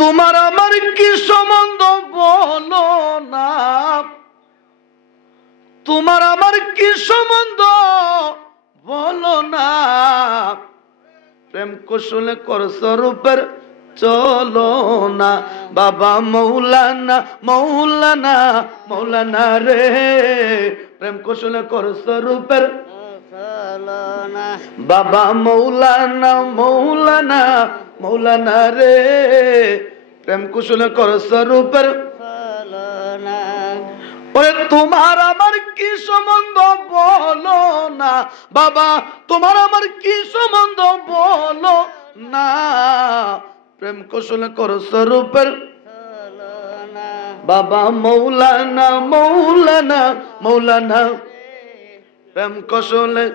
তোমার আমার কি সম্বন্ধ বলো না, তোমার আমার কি সম্বন্ধ বলো না, প্রেম কৌশলে করছ রূপের চলো না। বাবা মৌলানা মৌলানা মৌলানা রে, প্রেম কৌশলে করছ রূপের বাবা মৌলানা মৌলানা মৌলানা রে, প্রেম কুশলে করছ রূপের। ওরে তোমার আমার কি সম্বন্ধ বলো না, বাবা তোমার আমার কি সম্বন্ধ বলো না, প্রেম কুশলে করছ রূপের বাবা মৌলানা মৌলানা মৌলানা, প্রেম কৌশলে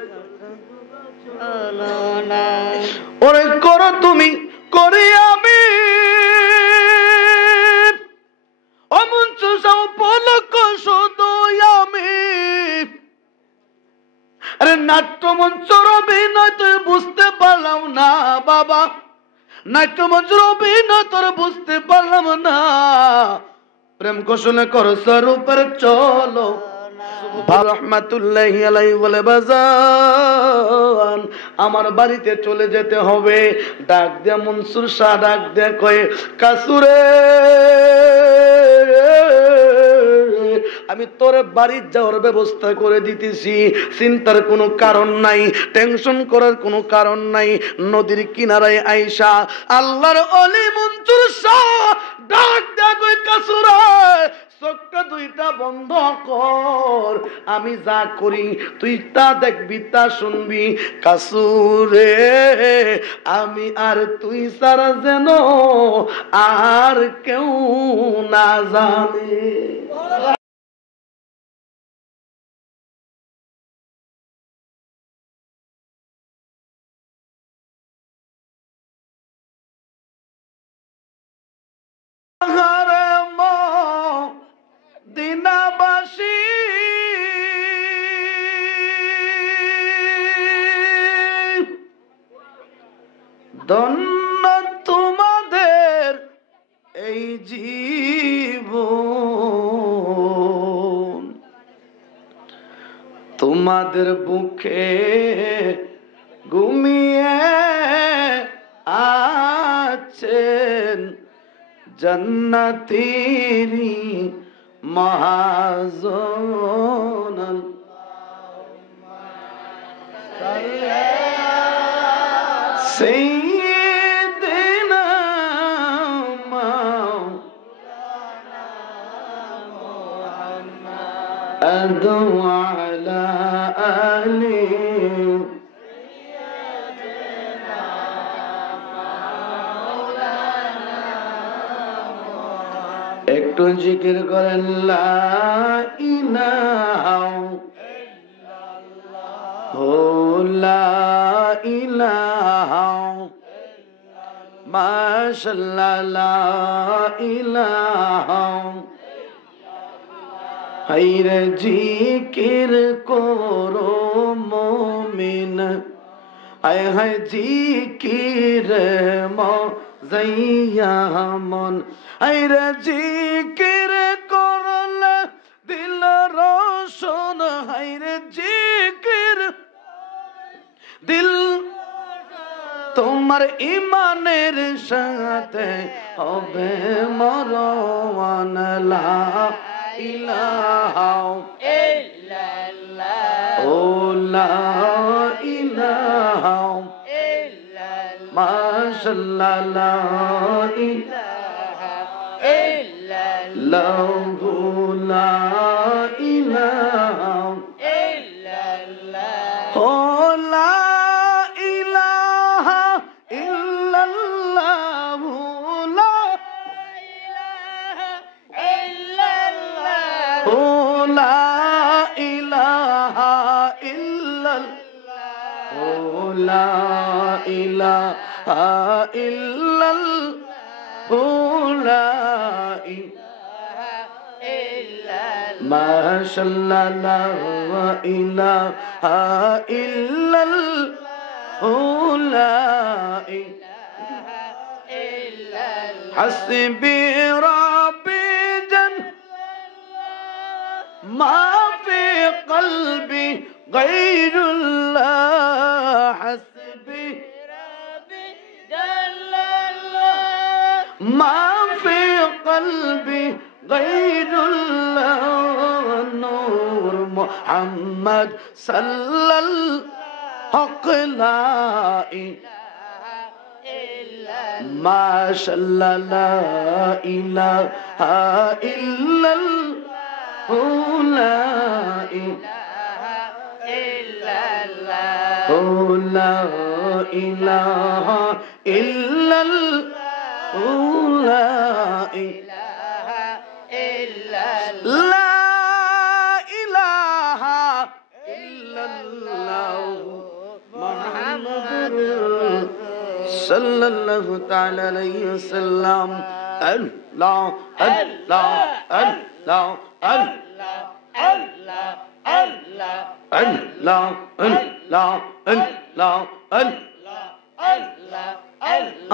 ওরে করো তুমি করি আমি, অমঞ্চ যাও পলক শুধু আমি। আরে নাট্যমঞ্চর অভিনয় তুই বুঝতে পারলাম না বাবা, নাট্যমঞ্চর অভিনয় তোর বুঝতে পারলাম না, প্রেম কৌশলে করছ রূপের চলো। রহমাতুল্লাহি আলাইহি বলে বাজান আমার বাড়িতে চলে যেতে হবে। ডাক দে মনসুর শাহ ডাক দে কয়ে কাসুরে আমি তোর বাড়ির যাওয়ার ব্যবস্থা করে দিতেছি, চিন্তার কোনো কারণ নাই, টেনশন করার কোনো কারণ নাই। নদীর কিনারায় আইসা আল্লাহর ওলি মনসুর শাহ ডাক দে কয়ে কাসুরে চোখটা দুইটা বন্ধ কর, আমি যা করি তুই তা দেখবি তা শুনবি। কাসুরে আমি আর তুই ছাড়া যেন আর কেউ না জানে। দিনাবাসী ধন্য তোমাদের এই জীবন, তোমাদের বুকে ঘুমিয়ে আছেন জান্নাতীরি মহাজন। সাইয়্যিদিনা মুহাম্মদ ওয়া আলা আলি একটু জিকির করেন লা ইলাহা লা ইলাহা মাশাআল্লাহ লা ইলাহা। হায়রে জিকির করো মুমিন, আয় হায় জিকির মজাইয়া মন, হায়রে জিকির করলে দিল রোশন, হায়রে জিকির দিল তোমার ইমানের সাথে হবে মরওয়ান। লা ইলাহা ইল্লাল্লাহ ও লা ইলাহা ইল্লাল্লাহ মাশাআল্লাহ লা ইলাহা ইল্লাল্লাহ লা ইলাহা ইল্লাল্লাহ ও লা ইলাহা ইল্লাল্লাহ লা ইলাহা ইল্লাল্লাহ ও লা ইলাহা ইল্লাল্লাহ ও লা ইলাহা ইল্লাল্লাহ ও লা ইলাহা ইল্লাল্লাহ মাশাআল্লাহ লা ইলাহা ইল্লাল্লাহ ও লা ইলাহা ইল্লাল্লাহ হাসবি রাব্বি জান মা ফি কলবি গায়রুল্লাহ হাসবি রাব্বি জাল্লাল্লাহ মা ফি কলবি গায়রুল্লাহ নূর মুহাম্মদ সাল্লাল্লাহু হক লা ইলাহা ইল্লাল্লাহ মাশাআল্লাহ লা ইলাহা ইল্লাল্লাহ লা ইলাহা ইল্লাল্লাহ লা ইলাহা ইল্লাল্লাহ লা ইলাহা ইল্লাল্লাহ sallallahu ta'ala alayhi wasallam Allah Allah Allah Allah Allah Allah Allah Allah Allah Allah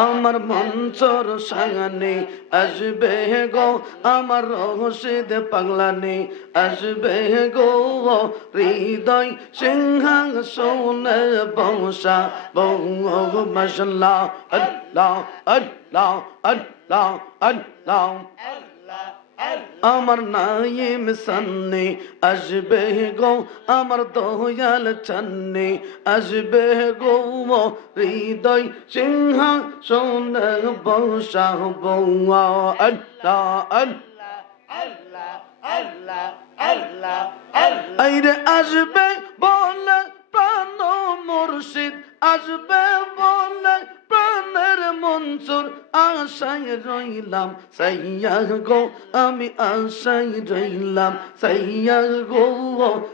আমার মঞ্চর সাঙ্গানে আসবে গো আমার রহস্যেদ পাগলানে আসবে গো হৃদয় সিংহাসনে বসা বহু মাশাআল্লাহ আল্লাহ আল্লাহ আল্লাহ আল্লাহ আমার নাইম সান্নে আসবে গো আমার দয়াল চান্নে আসবে গো হৃদয় সিংহাসনে বসা বৌয়া আল্লাহ আল্লাহ আল্লাহ আল্লাহ আল্লাহ আল্লাহ আইরে আসবে বলে প্রাণ মুর্শিদ আসবে বলে প্রাণের মনসুর আশায় রইলাম সাইয়া গো আমি আশায় রইলাম সাইয়া গো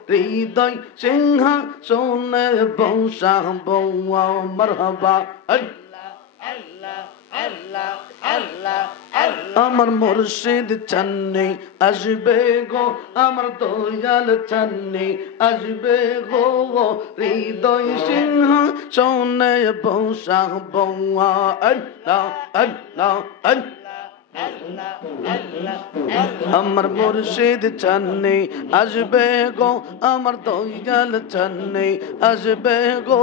হৃদয় সিংহাসনে বসা বৌয়া মারহাবা আল্লাহ আল্লাহ আল্লাহ আল্লাহ আমার মুর্শিদ চান্নে আসবে গো আমার দয়াল চান্নে আসবে গো হৃদয় সিংহাসনে বসা বৌয়া আল্লাহ আল্লাহ আল্লাহ আমার মুর্শিদ চান্নে আসবে গো আমার দয়াল চান্নে আসবে গো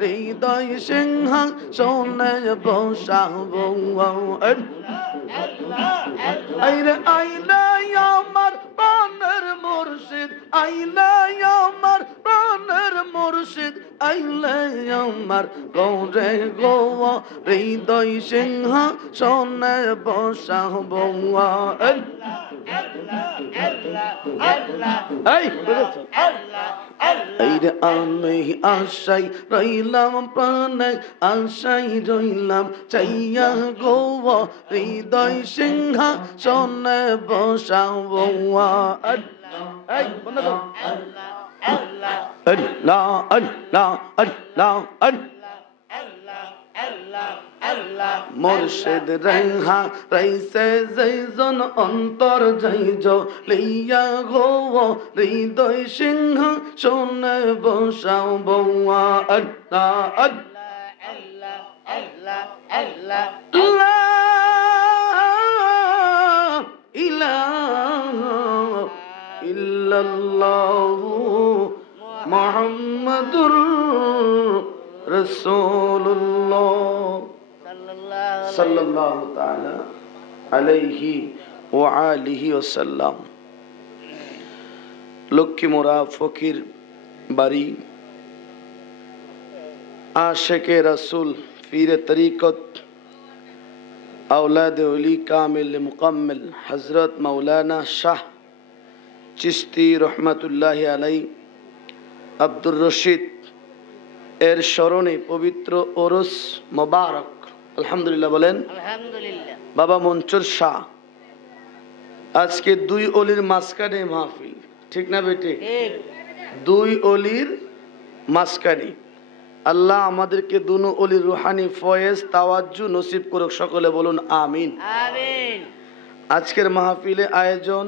হৃদয় সিংহাসনে বসা বৌয়া আইরে আইলা আমার প্রাণের মুর্শিদ আইলা আমার প্রাণের মুর্শিদ আইলা আমার গৌরে গো হৃদয় সিংহাসনে বসা বৌয়া আইরে আমি আশাই রইলাম প্রাণে আশাই রইলাম চাইয়া গো হৃদয় সিংহাসনে বসা বৌয়া আল্লাহ আল্লাহ আল্লাহ আল্লাহ আল্লাহ আল্লাহ মুর্শিদ রেহা রাইসে যাইজন অন্তর যাইজ লইয়া গো হৃদয় সিংহাসনে বসা বৌয়া আল্লাহ আল্লাহ আল্লাহ আল্লাহ আল্লাহ ইলাহা ইল্লাল্লাহু মুহাম্মাদুর রাসূলুল্লাহ সাল্লাল্লাহু তাআলা আলাইহি ওয়া আলিহি ওয়াসাল্লাম। লক্ষ্মীমোড়া ফকির বাড়ি আশিকে রাসূল পীরে তরিকত औलाद वली कामिल मुकम्मल हज़रत मौलाना शाह चिश्ती रहमतुल्लाहि अलैहि আব্দুর রশিদ এর স্মরণে পবিত্র ওরস মোবারক আলহামদুলিল্লাহ বলেন আলহামদুলিল্লাহ। বাবা মনসুর শাহ আজকে দুই অলির মাঝখানে মাহফিল, ঠিক না বেটে? দুই অলির মাঝখানে আল্লাহ আমাদেরকে দুনো অলির রুহানি ফয়েজ তাওয়াজ্জু নসিব করুক, সকলে বলুন আমিন আমিন। আজকের মাহফিলে আয়োজন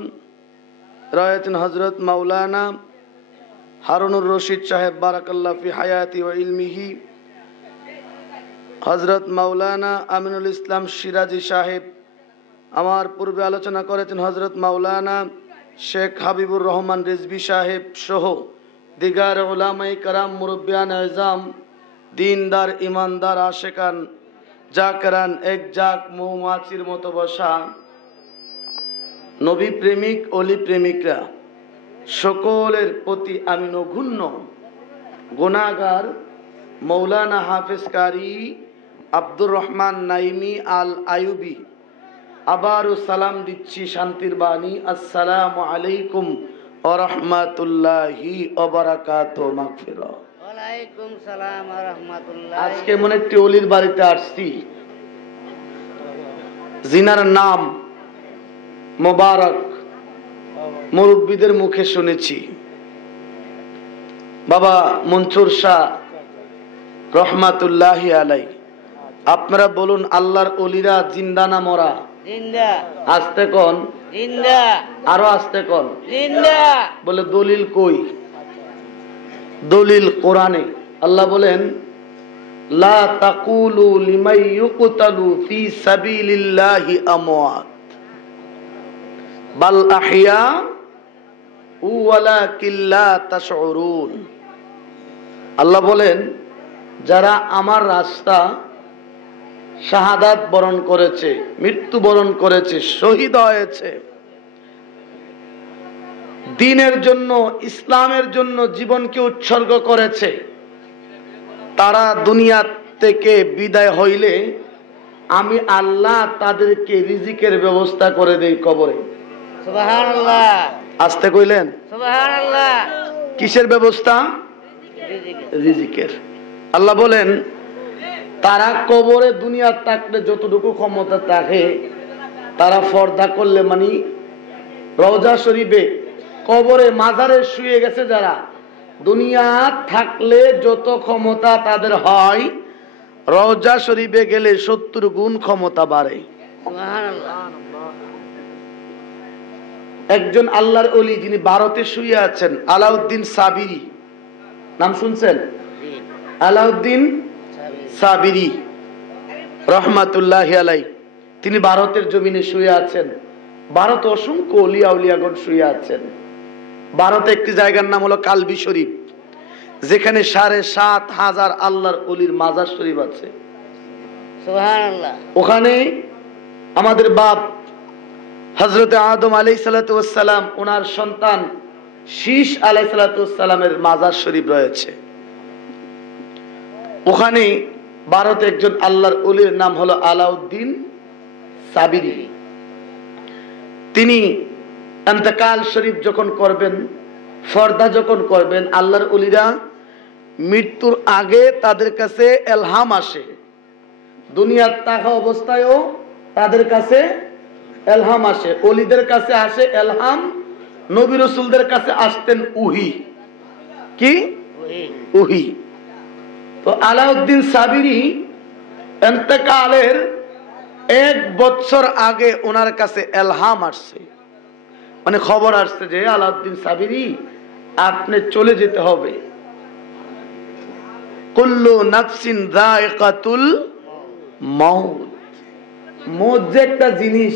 রয়েছেন হযরত মাওলানা হারুনুর রশিদ সাহেব বারাকাল্লাহ ফি হায়াতি ওয়া ইলমিহি, হযরত মাওলানা আমিনুল ইসলাম সিরাজি সাহেব, আমার পূর্বে আলোচনা করেছেন হযরত মাওলানা শেখ হাবিবুর রহমান রিজভী সাহেব সহ দিগার উলামায়ে কেরাম, মুরব্বিয়ান আযম, দিনদার, ইমানদার, আশেকান, জাকেরান, এক জাক মৌমাছির মতো বসা নবী প্রেমিক, অলি প্রেমিকরা সকলের প্রতি আমি নগণ্য গুনাহগার মৌলানা হাফেজ কারি আব্দুর রহমান নাইমি আল আইয়ুবী আবারও সালাম দিচ্ছি শান্তির বাণী, আসসালামু আলাইকুম ওয়া রাহমাতুল্লাহি ওয়া বারাকাতুহু। মাগফিরাত। ওয়ালাইকুম সালাম ওয়া রাহমাতুল্লাহ। আজকে মনে একটি অলির বাড়িতে আসছি, জিনার নাম মোবারক মুরব্বীদের মুখে শুনেছি, বাবা মনসুর শাহ রহমাতুল্লাহি আলাই। আপনারা বলুন, আল্লাহর অলিরা জিন্দা না মরা? জিন্দা। আস্তে কোন? জিন্দা। আরো আস্তে কোন? জিন্দা। বলে দলিল কই? দলিল কোরআনে। আল্লাহ বলেন, লা তাকুলু লিমান ইউকতালু ফি সাবিলিল্লাহি আমওয়াত বাল আহইয়া ওয়ালাকিন লা তাশউরুন। আল্লাহ বলেন, যারা আমার রাস্তা শাহাদাত বরণ করেছে, মৃত্যু বরণ করেছে, শহীদ হয়েছে, দ্বীনের জন্য, ইসলামের জন্য জীবনকে উৎসর্গ করেছে, তারা দুনিয়া থেকে বিদায় হইলে আমি আল্লাহ তাদেরকে রিজিকের ব্যবস্থা করে দেই কবরে। সুবহানাল্লাহ। আস্তে কইলেন? সুবহানাল্লাহ। কিসের ব্যবস্থা? রিজিকের। আল্লাহ বলেন, তারা কবরে দুনিয়া থাকলে যতটুকু ক্ষমতা থাকে, তারা পর্দা করলে, মানে রওজা শরীফে কবরে মাজারে শুয়ে গেছে যারা, দুনিয়া থাকলে যত ক্ষমতা তাদের হয়, রওজা শরীফে গেলে 70 গুণ ক্ষমতা বাড়ে। সুবহানাল্লাহ। একজন আল্লাহর ওলি যিনি ভারতে শুয়ে আছেন, আলাউদ্দিন সাবিরি, নাম শুনছেন? আলাউদ্দিন সাবিরি রহমাতুল্লাহি আলাই, তিনি ভারতের জমিনে শুয়ে আছেন। ভারতে অসংখ্য ওলিয়া উলিয়াগণ শুয়ে আছেন। ভারতে একটি জায়গার নাম হলো কালবি শরীফ, যেখানে ৭,৫০০ আল্লাহর ওলির মাজার শরীফ আছে। সুবহানাল্লাহ। ওখানে আমাদের বাপ হযরত আদম আলাইহিস সালাতু ওয়াস সালাম, ওনার সন্তান শীশ আলাইহিস সালাতু ওয়াস সালামের মাজার শরীফ রয়েছে। ওখানে ভারতে একজন আল্লাহর ওলির নাম হলো আলাউদ্দিন সাবিরি। তিনি ইন্তেকাল শরীফ যখন করবেন, ফরদা যখন করবেন, আল্লাহর ওলিরা মৃত্যুর আগে তাদের কাছে এলহাম আসে। দুনিয়ার থাকা অবস্থায়ও তাদের কাছে এলহাম আসে। ওলিদের কাছে আসে এলহাম, নবী রাসূলদের কাছে আসতেন উহি। কি? উহি। তো আলাউদ্দিন সাবিরি ইন্তেকালের 1 বছর আগে ওনার কাছে এলহাম আসছে, মানে খবর আসছে যে আলাউদ্দিন সাবিরি, আপনি চলে যেতে হবে। কুল্লু নাফসিন যায়কাতুল মাউত। মৌত যে একটা জিনিস,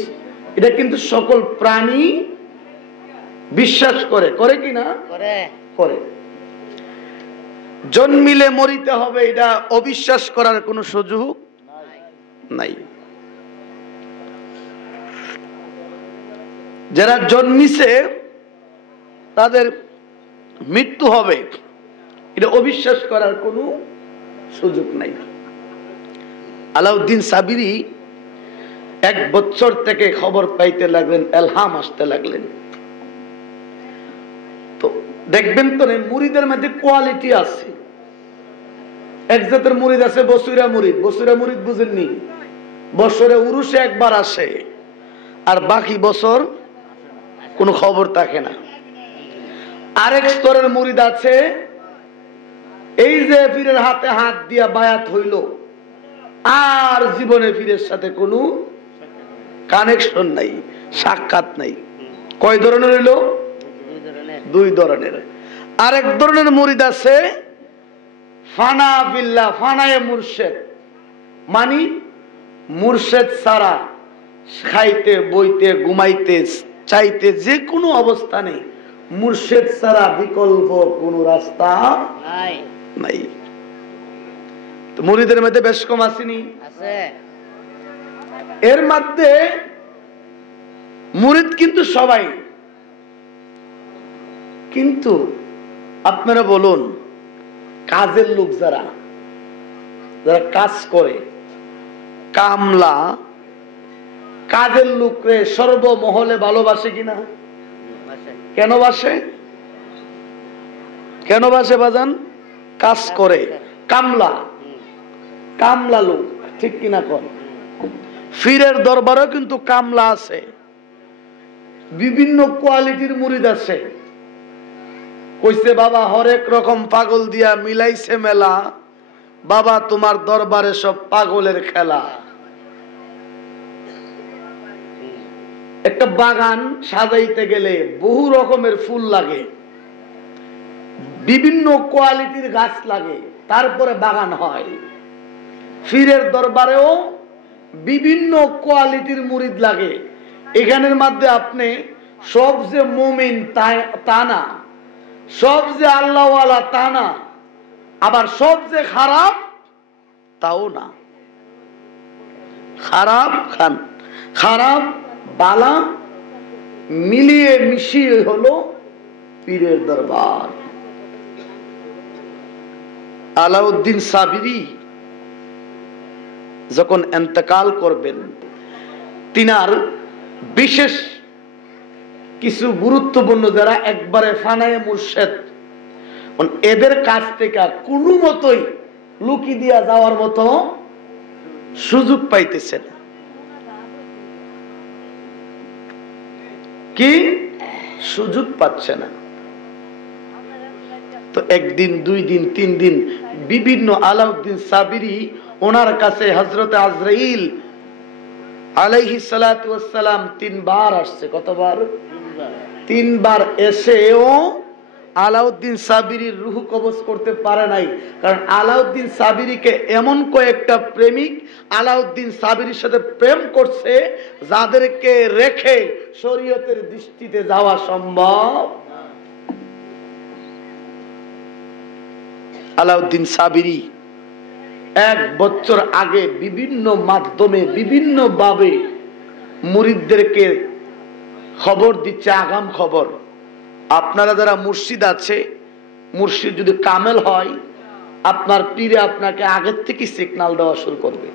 এটা কিন্তু সকল প্রাণী বিশ্বাস করে, করে কি না? করে। জন্মিলে মরিতে হবে, এটা অবিশ্বাস করার কোনো সুযোগ নাই। যারা জন্মিছে তাদের মৃত্যু হবে, এটা অবিশ্বাস করার কোনো সুযোগ নাই। আলাউদ্দিন সাবিরি 1 বছর থেকে খবর পাইতে লাগলেন, এলহাম আসতে লাগলেন। তো দেখবেন তো মুরিদের মধ্যে কোয়ালিটি আছে। এক জাতের মুরিদ আছে বসুরা মুরিদ। বসুরা মুরিদ বুঝেননি? বছরে উরুষে একবার আসে, আর বাকি বছর কোনো খবর থাকে না। আরেক স্তরের মুরিদ আছে, এই যে পীরের হাতে হাত দিয়া বায়াত হইল, আর জীবনে পীরের সাথে কোনো কানেকশন নাই, সাক্ষাৎ নাই। কয় ধরনের হইল? 2 ধরনের। আরেক ধরনের মুরিদ আছে ফানা বিল্লাহ, ফানায়ে মুর্শেদ, মানি মুর্শেদ ছাড়া খাইতে বইতে ঘুমাইতে চাইতে যে কোনো অবস্থা নেই, মুর্শেদ ছাড়া বিকল্প কোন রাস্তা নাই। তো মুরিদের মধ্যে বেশ কম আসেনি? এর মধ্যে মুরিদ কিন্তু সবাই, কিন্তু আপনারা বলুন কাজের লোক যারা যারা কাজ করে, কামলা, কাজের লোকরে সর্বমহলে ভালোবাসে কিনা? কেন বাসে? কেন বাসে বাজান? কাজ করে, কামলা, কামলা লোক, ঠিক কিনা কর? ফিরের দরবারেও কিন্তু কামলা আছে, বিভিন্ন কোয়ালিটির মুরিদ আছে। কইছে বাবা হরেক রকম পাগল দিয়া মিলাইছে মেলা, বাবা তোমার দরবারে সব পাগলের খেলা। একটা বাগান সাজাইতে গেলে বহু রকমের ফুল লাগে, বিভিন্ন কোয়ালিটির গাছ লাগে, তারপরে বাগান হয়। ফিরের দরবারেও বিভিন্ন কোয়ালিটির মুরিদ লাগে। এখানের মধ্যে আপনি সব যে মুমিন তা না, সব যে আল্লাহওয়ালা তা না, আবার সব যে খারাপ তাও না। খারাপ বালা মিলিয়ে মিশিয়ে হলো পীরের দরবার। আলাউদ্দিন সাবিরি যখন ইন্তেকাল করবেন, তিনার বিশেষ কিছু গুরুত্বপূর্ণ যারা একবারে ফানায়ে মুর্শেদ, এদের কাছ থেকে কোনো মতোই লুকি দিয়া যাওয়ার মতো সুযোগ পাইতেছেন। কি সুযোগ পাচ্ছে না। তো একদিন, দুই দিন, তিন দিন বিভিন্ন আলাউদ্দিন সাবিরি ওনার কাছে হযরত আজরাইল আলাইহিস সালাতু ওয়াস সালাম 3 বার আসছে। কতবার? 3 বার এসেও আলাউদ্দিন সাবিরির রূহ কবজ করতে পারে নাই। কারণ আলাউদ্দিন সাবিরিকে এমন কয়েকটা প্রেমিক আলাউদ্দিন সাবিরির সাথে প্রেম করছে যাদেরকে রেখে শরীয়তের দৃষ্টিতে যাওয়া সম্ভব। আলাউদ্দিন সাবিরি 1 বছর আগে বিভিন্ন মাধ্যমে বিভিন্ন ভাবে মুরিদদেরকে খবর দিচ্ছে, আগাম খবর। আপনারা যারা মুর্শিদ আছে, মুর্শিদ যদি কামেল হয়, আপনার পীরে আপনাকে আগের থেকে সিগন্যাল দেওয়া শুরু করবে।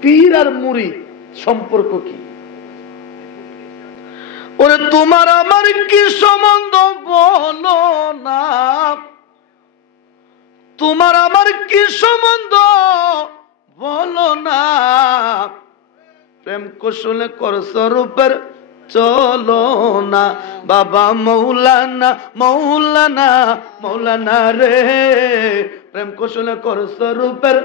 পীর আর মুরিদ সম্পর্ক কি? ওরে তোমার আমার কি সম্বন্ধ বলো না, তোমার আমার কি সম্বন্ধ বলো না, প্রেম কুশলে করছ রূপের চলো না, বাবা মৌলানা মৌলানা মৌলানা রে, প্রেম কুশলে করছ রূপের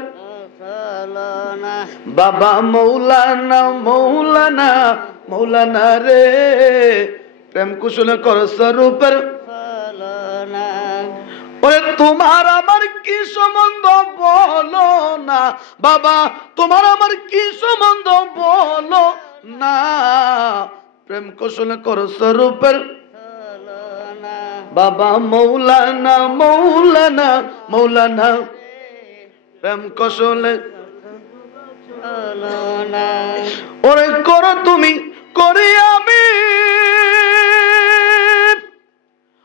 বাবা মৌলানা মৌলানা মৌলানা রে, প্রেম কুশলে করছ রূপের। ওরে তোমার আমার কি সম্বন্ধ বলো না, বাবা তোমার আমার কি সম্বন্ধ বলো না, প্রেম কৌশলে করছ রূপের বাবা মৌলানা মৌলানা মৌলানা, প্রেম কৌশলে। ওরে করো তুমি করি আমি,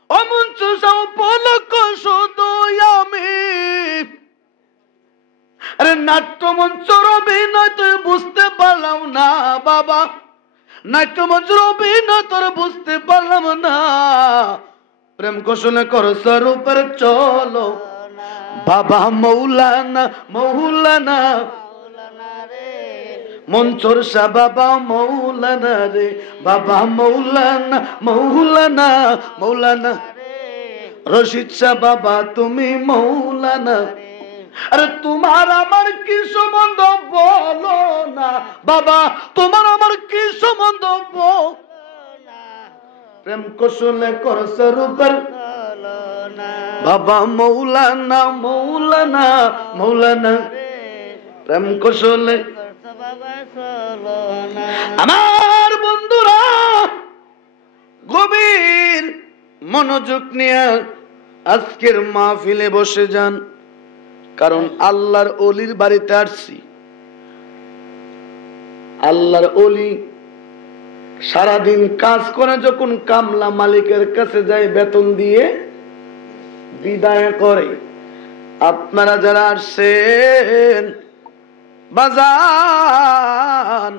অমঞ্চ যাও পলক শুধু আমি। আরে নাট্যমঞ্চর অভিনয় তুই বুঝতে পারলাম না বাবা, নাট্যমঞ্চর অভিনয় তোর বুঝতে পারলাম না, প্রেম কৌশলে করছ রূপের চলো বাবা মৌলানা মৌলানা মনসুর শাহ বাবা মৌলানা রে, বাবা মৌলানা মৌলানা মৌলানা, রশিদ শাহ বাবা তুমি মৌলানা। আরে তোমার আমার কি সম্বন্ধ বলো না, বাবা তোমার আমার কি সম্বন্ধ বলো না, প্রেম কৌশলে করছ রূপের বাবা মৌলানা মৌলানা মৌলানা, প্রেম কৌশলে করতো বাবা চলো না। আমার বন্ধুরা গভীর মনোযোগ নিয়ে আজকের মাহফিলে বসে যান, কারণ আল্লাহর ওলির বাড়িতে আসছি। আল্লাহর ওলি সারাদিন কাজ করে যখন কামলা মালিকের কাছে যায় বেতন দিয়ে বিদায় করে, আপনারা যারা আসছেন বাজান,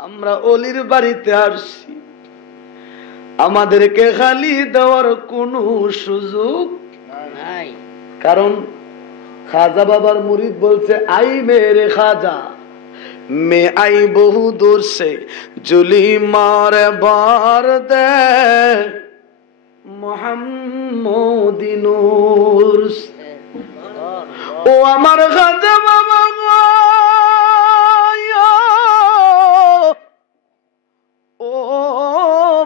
আমরা ওলির বাড়িতে আসছি, আমাদেরকে খালি দেওয়ার কোনো সুযোগ নাই। কারণ খাজা বাবার মুরিদ বলছে, আই মেরে খাজা मैं आई बहु दूर से जुली मारे बार दे मोहम्मदी नूर से। ओ अमर खाजा बाबा गो, ओ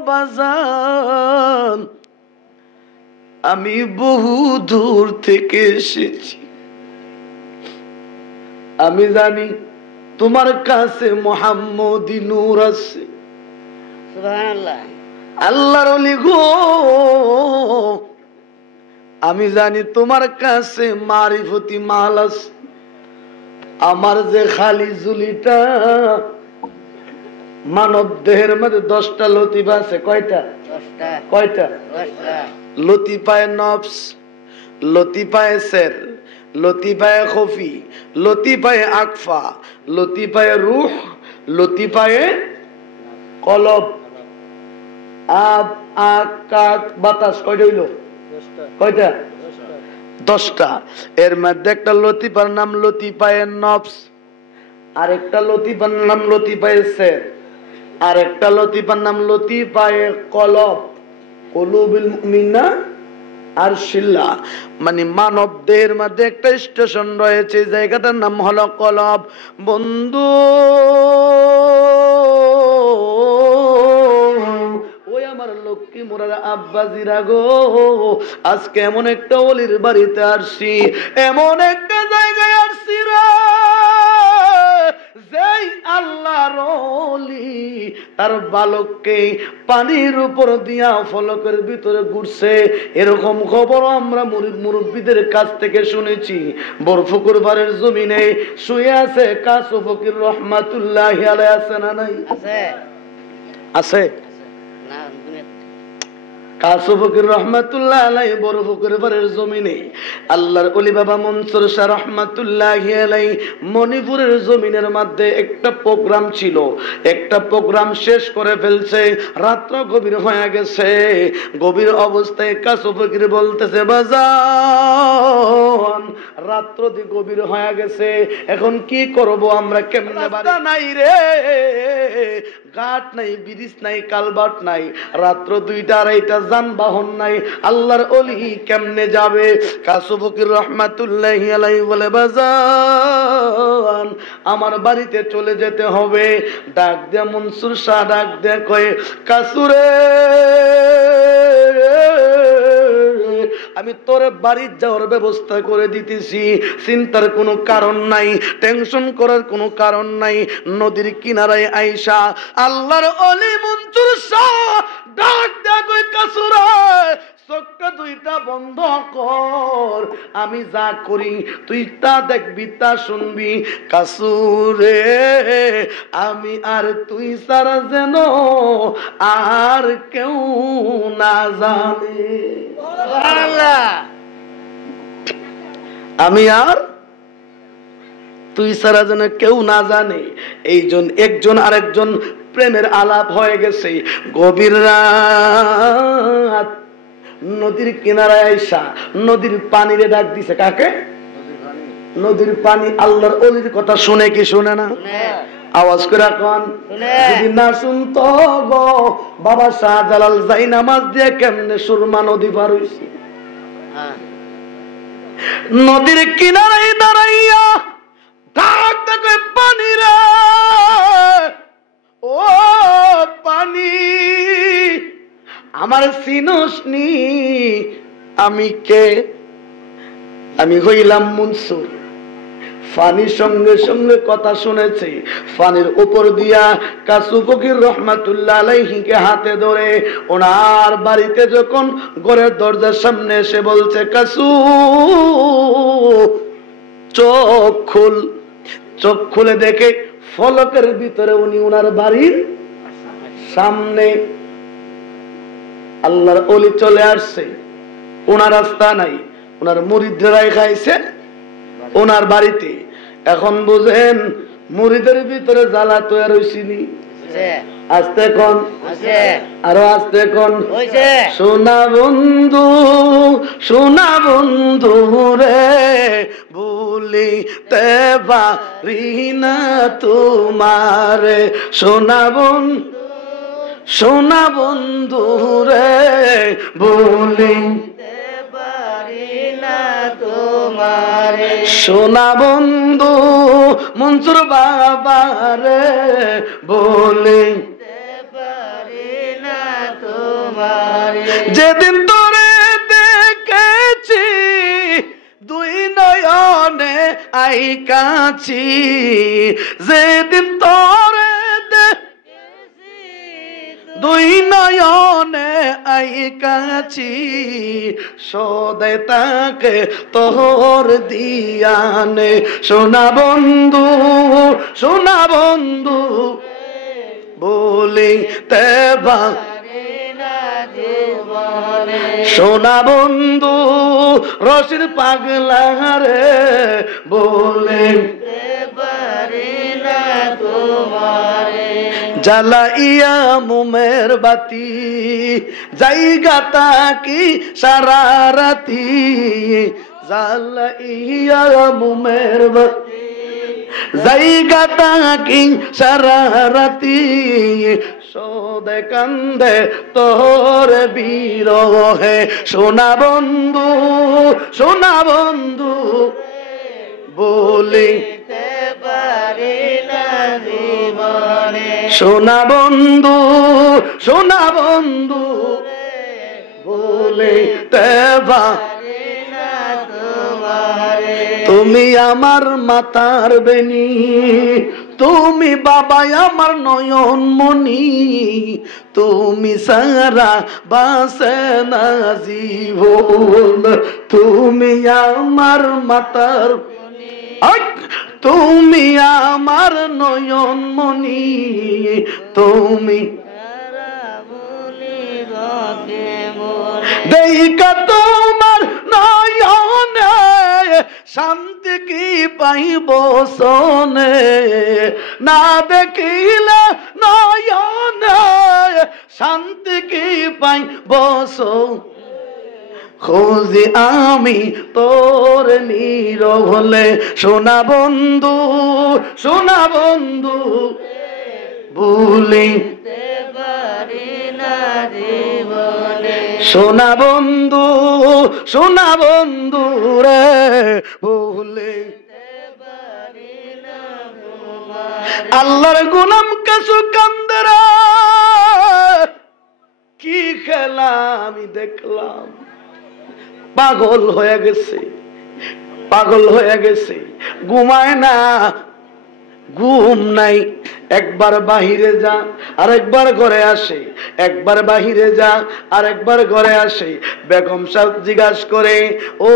বাজান, আমি বহু দূর থেকে এসেছি, আমি জানি তোমার কাছে মুহাম্মদি নূর আছে। সুবহানাল্লাহ। আল্লাহর ওলি গো, আমি জানি তোমার কাছে মারিফতি মাল আছে। আমার যে খালি জুলিটা মানব দেহের মধ্যে 10টা লতিফা আছে। কয়টা? 10টা। কয়টা? 10টা। লতিফায়ে নফস, লতিফায়ে সের, লতিফায়ে খফি, লতিফায়ে আকফা, লতিফায়ে রূহ, লতিফায়ে কলব। আব আক কাক বাতাস কয়টা হইল? কয়টা? 10টা। এর মধ্যে একটা লতিফার নাম লতিফায়ে নফস, আরেকটা লতিফার নাম লতিফায়ে সের, আরেকটা লতিফার নাম লতিফায়ে কলব, কুলুবুল মুমিনা আর শিল্লা। মানে মানব দেহের মধ্যে একটা স্টেশন রয়েছে, জায়গাটার নাম হলো কলব। বন্ধু ওই আমার লক্ষ্মী মোরার আব্বাজিরা গো, আজকে এমন একটা ওলির বাড়িতে আসছি, এমন একটা জায়গায় আসছি রে, যেই আল্লাহর ওলি তার বালককে পানির উপর দিয়া ফলকের ভিতরে ঘুরছে, এরকম খবর আমরা মুরব্বীদের কাছ থেকে শুনেছি। বরফুকুর বাড়ির জমিনে শুয়ে আছে কাসু ফকির রহমাতুল্লাহি আলাইহি, আছে না নাই? আছে। আছে। না দুনিয়া কাসু ফকির রহমাতুল্লাহ আলাইহি বরফুকুর বাড়ির জমিনে, আল্লাহর ওলি বাবা মনসুর শাহ রহমাতুল্লাহি আলাইহি মণিপুরের জমিনের মধ্যে একটা প্রোগ্রাম ছিল, একটা প্রোগ্রাম শেষ করে ফেলছে, রাত্র গভীর হয়ে গেছে। গভীর অবস্থায় কাসু ফকির বলতেছে, বাজান রাত্র দি গভীর হয়ে গেছে, এখন কি করব আমরা, কেমনে বাড়ি নাই রে, ঘাট নাই, ব্রিজ নাই, কালভার্ট নাই, রাত্র 2টা 2:30 যানবাহন নাই, আল্লাহর ওলি কেমনে যাবে? কাসু ফকির রহমাতুল্লাহি আলাইহি বলে, বাজান আমার বাড়িতে চলে যেতে হবে। ডাক দে মনসুর শাহ, ডাক দে কয়ে, কাসুরে আমি তোর বাড়ির যাওয়ার ব্যবস্থা করে দিতেছি, চিন্তার কোনো কারণ নাই, টেনশন করার কোনো কারণ নাই। নদীর কিনারায় আইসা আল্লাহর ওলি মনসুর শাহ ডাক দেয়া কই, কাসুরা চোখটা 2টা বন্ধ কর, আমি যা করি তুই তা দেখবি, তা শুনবি। কাসুরে আমি আর তুই ছাড়া যেন আর কেউ না জানে, সুবহানাল্লাহ। আমি আর তুই ছাড়া যেন কেউ না জানে। এইজন একজন আরেকজন প্রেমের আলাপ হয়ে গেছে। গভীর রাত নদীর কিনারায় আইসা নদীর পানিরে ডাক দিছে। কাকে? নদীর পানি আল্লাহর ওলির কথা শুনে কি শুনে না? আওয়াজ করে কোন, যদি না শুনতো গো বাবা শাহজালাল যাই নামাজ দিয়ে কেমনে সুরমা নদী পার হইছে। নদীর কিনারায় দাঁড়াইয়া ডাক দেখে, পানি রে ও পানি, আমার চিনসনি আমি কে? আমি হইলাম মনসুর, ফানির সঙ্গে সঙ্গে কথা শুনেছে। ফানির উপর দিয়া কাসু ফকির রহমাতুল্লাহ আলাইহিকে হাতে ধরে ওনার বাড়িতে যখন ঘরের দরজার সামনে এসে বলছে, কাসু চোখ খুল। চোখ খুলে দেখে ফলকের ভিতরে উনি ওনার বাড়ির সামনে। আল্লাহর ওলি চলে আসছে, ওনার রাস্তা নাই, ওনার মুরিদরাই খাইছে ওনার বাড়িতে। এখন বুঝেন মুরিদের ভিতরে জ্বালা তৈরি হইছিনি। আস্তে কোন আরো আস্তে কোন, সোনা বন্ধু সোনা বন্ধু রে ভুলিতে পারি না তোমারে। সোনা বন্ধু সোনা বন্ধু রে ভুলিতে পারি না তোমারে। সোনা বন্ধু মনসুর বাবা রে ভুলিতে পারি না তোমারে। যেদিন তোরে দেখেছি দুই নয়নে আই কাছি, যেদিন তোরে দুই নয়নে আই কাছি, সদাই তাকে তোর দিয়ানে। সোনা বন্ধু সোনা বন্ধু বলিতে পারি না জীবনে। সোনা বন্ধু রসির পাগলা রে বলিতে পারি না তোমারে। জ্বালাইয়া মোমের বাতি জায়গাটা কি সারা রাতি, জ্বালাইয়া মোমের বাতি জায়গাটা কি সারা রাতি, সদে কান্দে তোর বিরহে। সোনা বন্ধু সোনা বন্ধু বলিতে পারি না জীবনে। সোনা বন্ধু সোনা বন্ধু বলিতে পারি না তোমারে। তুমি আমার মাতার বেনি, তুমি বাবা আমার নয়ন মনি, তুমি সারা বাসে না জীবন। তুমি আমার মাতার, তুমি আমার নয়ন মনি, তুমি দেখা তোমার নয়নে শান্তি কি পাইব সনে, না দেখিলে নয়নে শান্তি কি পাইব সনে। খুঁজি আমি তোর নীরবলে। সোনা বন্ধু সোনা বন্ধু ভুলিতে পারি না জীবনে। সোনা বন্ধু সোনা বন্ধু রে ভুলিতে পারি না তোমারে। আল্লাহর গোলাম কাসু কান্দে রে, কি খেলা আমি দেখলাম। পাগল হয়ে গেছে, পাগল হয়ে গেছে, ঘুমায় না, ঘুম নাই। একবার বাহিরে যা আর একবার ঘরে আসে, একবার বাহিরে যা আর একবার ঘরে আসে। বেগম সাহেব জিজ্ঞাসা করে, ও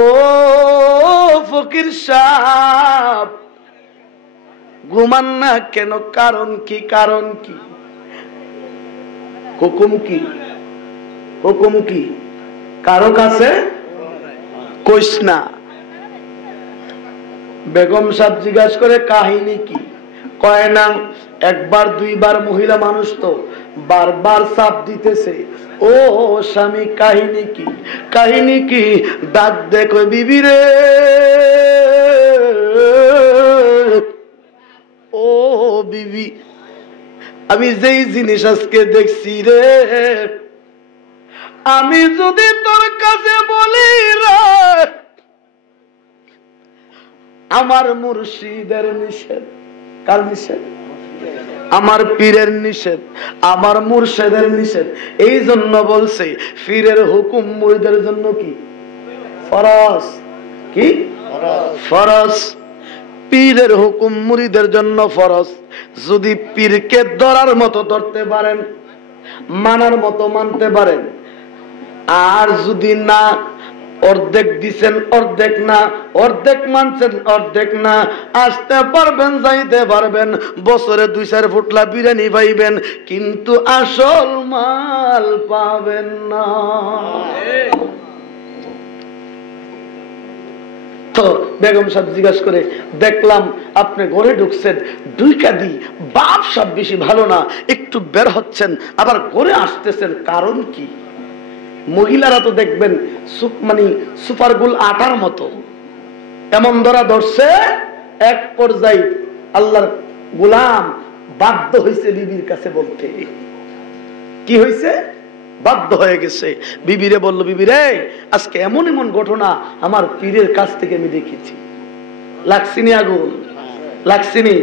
ফকির সাহেব ঘুমান না কেন? কারণ কি? কারণ কি? হুকুম কি? হুকুম কি? কারো কাছে কইস না। বেগম সাহেব জিজ্ঞাসা করে, কাহিনী কি? কয় না, একবার দুইবার মহিলা মানুষ তো বারবার চাপ দিতেছে। ও স্বামী কাহিনী কি? কাহিনী কি? ডাক দেখো বিবি রে, ও বিবি আমি যেই জিনিস আজকে দেখছি রে, আমি যদি তোর কাছে বলি রে, আমার মুর্শিদের নিষেধ। কার নিষেধ? আমার পীরের নিষেধ, আমার মুর্শিদের নিষেধ। এই জন্য বলছে পীরের হুকুম মুরিদের জন্য কি? ফরজ। কি? ফরজ। পীরের হুকুম মুরিদের জন্য ফরজ। যদি পীরকে ধরার মতো ধরতে পারেন, মানার মতো মানতে পারেন, আর যদি না, অর্ধেক দিছেন অর্ধেক না, অর্ধেক মানছেন অর্ধেক না, আসতে পারবেন যাইতে পারবেন, বছরে 2-4 ফুটলা বিরিয়ানি পাইবেন, কিন্তু আসল মাল পাবেন না। তো বেগম সাহেব জিজ্ঞাসা করে, দেখলাম আপনি ঘরে ঢুকছেন, ঢুইকা দি বাপ সব বেশি ভালো না, একটু বের হচ্ছেন, আবার ঘরে আসতেছেন, কারণ কি? মহিলারা তো দেখবেন মানে সুপারগুল আটার মতো, এমন ধরা ধরছে, এক পর্যায়ে আল্লাহর গোলাম বাধ্য হয়েছে বিবির কাছে বলতে। কি হয়েছে? বাধ্য হয়ে গেছে। বিবিরে বলল, বিবি রে, আজকে এমন এমন ঘটনা আমার পীরের কাছ থেকে আমি দেখেছি। লাগছিনি আগুন? লাগছিনি?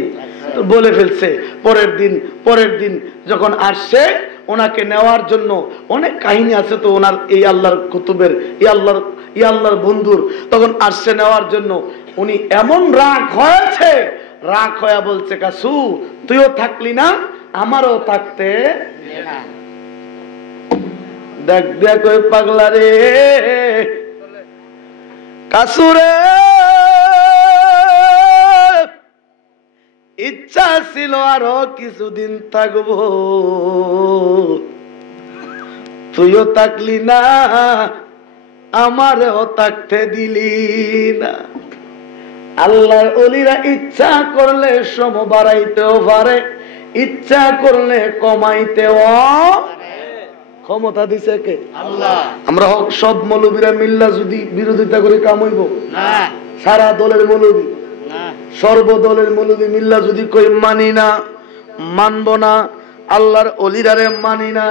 বলে ফেলছে। পরের দিন যখন আসছে ওনাকে নেওয়ার জন্য, অনেক কাহিনী আছে তো ওনার, এই আল্লাহর কুতুবের, এই আল্লাহর বন্ধুর, তখন আসছে নেওয়ার জন্য। উনি এমন রাগ হয়েছে, রাগ হয়ে বলছে, কাসু তুইও থাকলি না, আমারও থাকতে দেখ দেখ ওই পাগলা রে, কাসুরে ইচ্ছা ছিল আরো কিছুদিন থাকবো, তুইও থাকলি না, আমারও থাকতে দিলি না। আল্লাহর ওলিরা ইচ্ছা করলে সম বাড়াইতেও পারে, ইচ্ছা করলে কমাইতেও ক্ষমতা দিছে কে? আল্লাহ। আমরা সব মৌলবীরা মিল্লা যদি বিরোধিতা করে কামাইব না, সারা দলের মৌলবী, সর্বদলের মৌলবী মিল্লা যদি কই মানি না, মানব না, আল্লাহর ওলিরারে মানি না,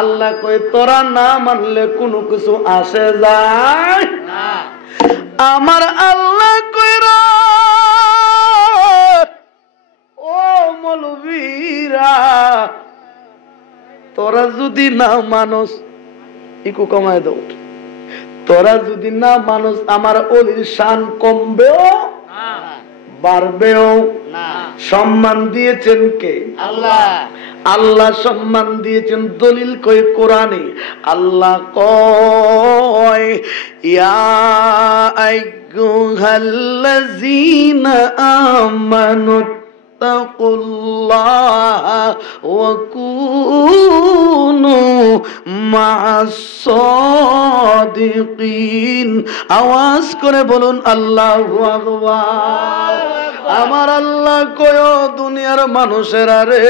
আল্লাহ কই তোরা না মানলে কোনো কিছু আসে যায় না। আমার আল্লাহ কইরা, ও মৌলবীরা, তোরা যদি না মানুষ, ইকু কমায় দাও, তোরা যদি না মানুষ, আমার ওলির শান কমবেও বাড়বেও না। সম্মান দিয়েছেন কে? আল্লাহ। আল্লাহ সম্মান দিয়েছেন, দলিল কই কোরআনে। আল্লাহ কয়, ইয়া আইয়ুহাল্লাযীনা আমানু তাকুল্লাহা ওয়া কুনু মা'আস সাদিকিন। আওয়াজ করে বলুন আল্লাহু আকবার। আমার আল্লাহ কয়, দুনিয়ার মানুষেরা রে,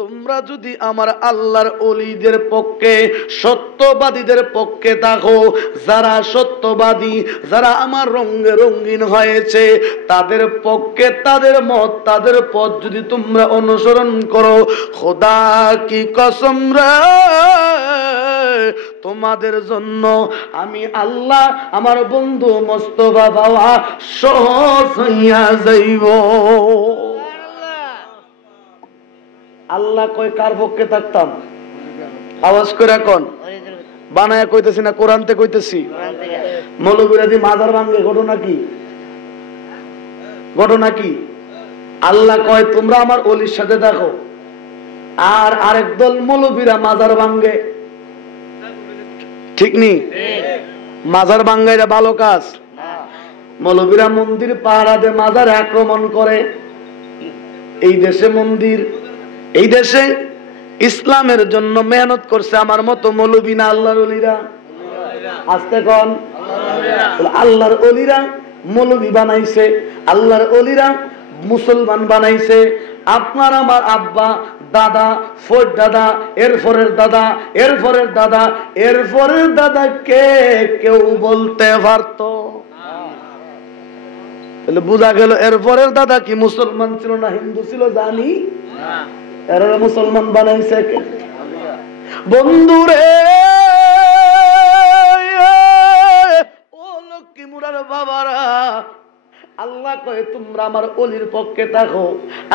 তোমরা যদি আমার আল্লাহর ওলিদের পক্ষে, সত্যবাদীদের পক্ষে থাকো, যারা সত্যবাদী, যারা আমার রঙে রঙিন হয়েছে, তাদের পক্ষে, তাদের মত, তাদের পথ যদি তোমরা অনুসরণ করো, খোদা কি কসম রে, তোমাদের জন্য আমি আল্লাহ, আমার বন্ধু মোস্তফা বাবা সহজ হইয়া যাইব। আল্লাহ কয় কার পক্ষে থাকতাম? আওয়াজ করে কোন বানায়া কইতেছি না, কোরআন থেকে কইতেছি। মৌলবীরা দি মাজার ভাঙ্গে, ঘটনা কি? ঘটনা কি? আল্লাহ কয় তোমরা আমার ওলির সাথে দেখো, আর আরেক দল মৌলবীরা মাজার ভাঙ্গে। ঠিক নি? মাজার ভাঙ্গা এটা ভালো কাজ? মৌলবীরা মন্দির পাহারা দিয়ে মাজারে আক্রমণ করে। এই দেশে মন্দির, এই দেশে ইসলামের জন্য মেহনত করছে আমার মতো মৌলবী না আল্লাহর ওলিরা? আস্তে কোন আল্লাহর ওলিরা মৌলবী বানাইছে, আল্লাহর ওলিরা মুসলমান বানাইছে। আপনার আমার আব্বা, দাদা, ফোর দাদা, এরপরের দাদা, এরপরের দাদা, এরপরের দাদা কে কেউ বলতে পারতো? তাহলে বোঝা গেল এরপরের দাদা কি মুসলমান ছিল না হিন্দু ছিল? জানি এরা মুসলমান বানাইছে কে? বন্ধুরে, ও লক্ষ্মী মুরার বাবারা, আল্লাহ কয়ে তোমরা আমার ওলির পক্ষে থাকো।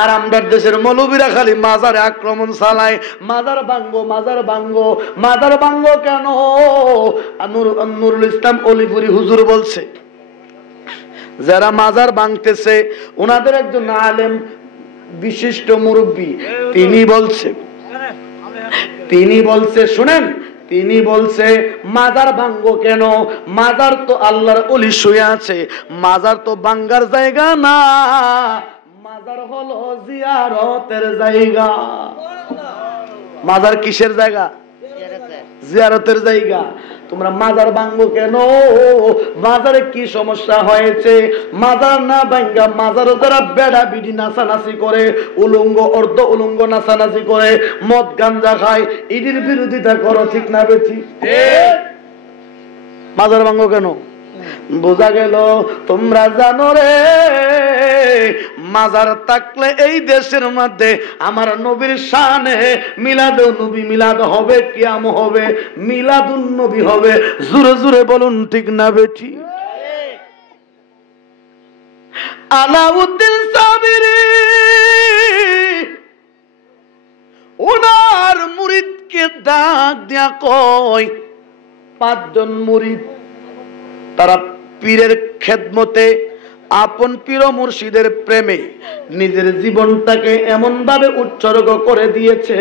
আর আমরা দেশের মৌলবীরা খালি মাজারে আক্রমণ চালায়, মাজার ভাঙ্গো, মাজার ভাঙ্গো, মাজার ভাঙ্গো কেন? নুরুল ইসলাম অলিপুরি হুজুর বলছে, যারা মাজার ভাঙতেছে ওনাদের একজন আলেম বিশিষ্ট মুরব্বী তিনি বলছে শুনেন, তিনি বলছে মাজার ভাঙবো কেন? মাজার তো আল্লাহর ওলি শুয়ে আছে, মাজার তো ভাঙার জায়গা না, মাজার হলো জিয়ারতের জায়গা। মাজার কিসের জায়গা? জিয়ারতের জায়গা। তোমরা মাজার ভাঙবো কেন? মাজারে কি সমস্যা হয়েছে? মাজার না ভাঙ্গা মাজারও যারা বেড়া বিড়ি নাচানাচি করে, উলঙ্গ অর্ধ উলঙ্গ নাচানাচি করে, মদ গাঞ্জা খায়, এটির বিরোধিতা করো, ঠিক না বেঠি? মাজার ভাঙবো কেন? বোঝা গেল তোমরা জানো রে, মাজার থাকলে এই দেশের মধ্যে আমার নবীর শানে মিলাদ নবী মিলাদ হবে, কিয়াম হবে, মিলাদুন নবী হবে। জোরে জোরে বলুন, ঠিক না বেঠি? আলাউদ্দিন সাবিরি ওনার মুরিদকে ডাক দিয়া কয়, 5 জন মুরিদ তারা পীরের খেদমতে, আপন পীর মুর্শিদের প্রেমে নিজের জীবনটাকে এমন ভাবে উৎসর্গ করে দিয়েছে,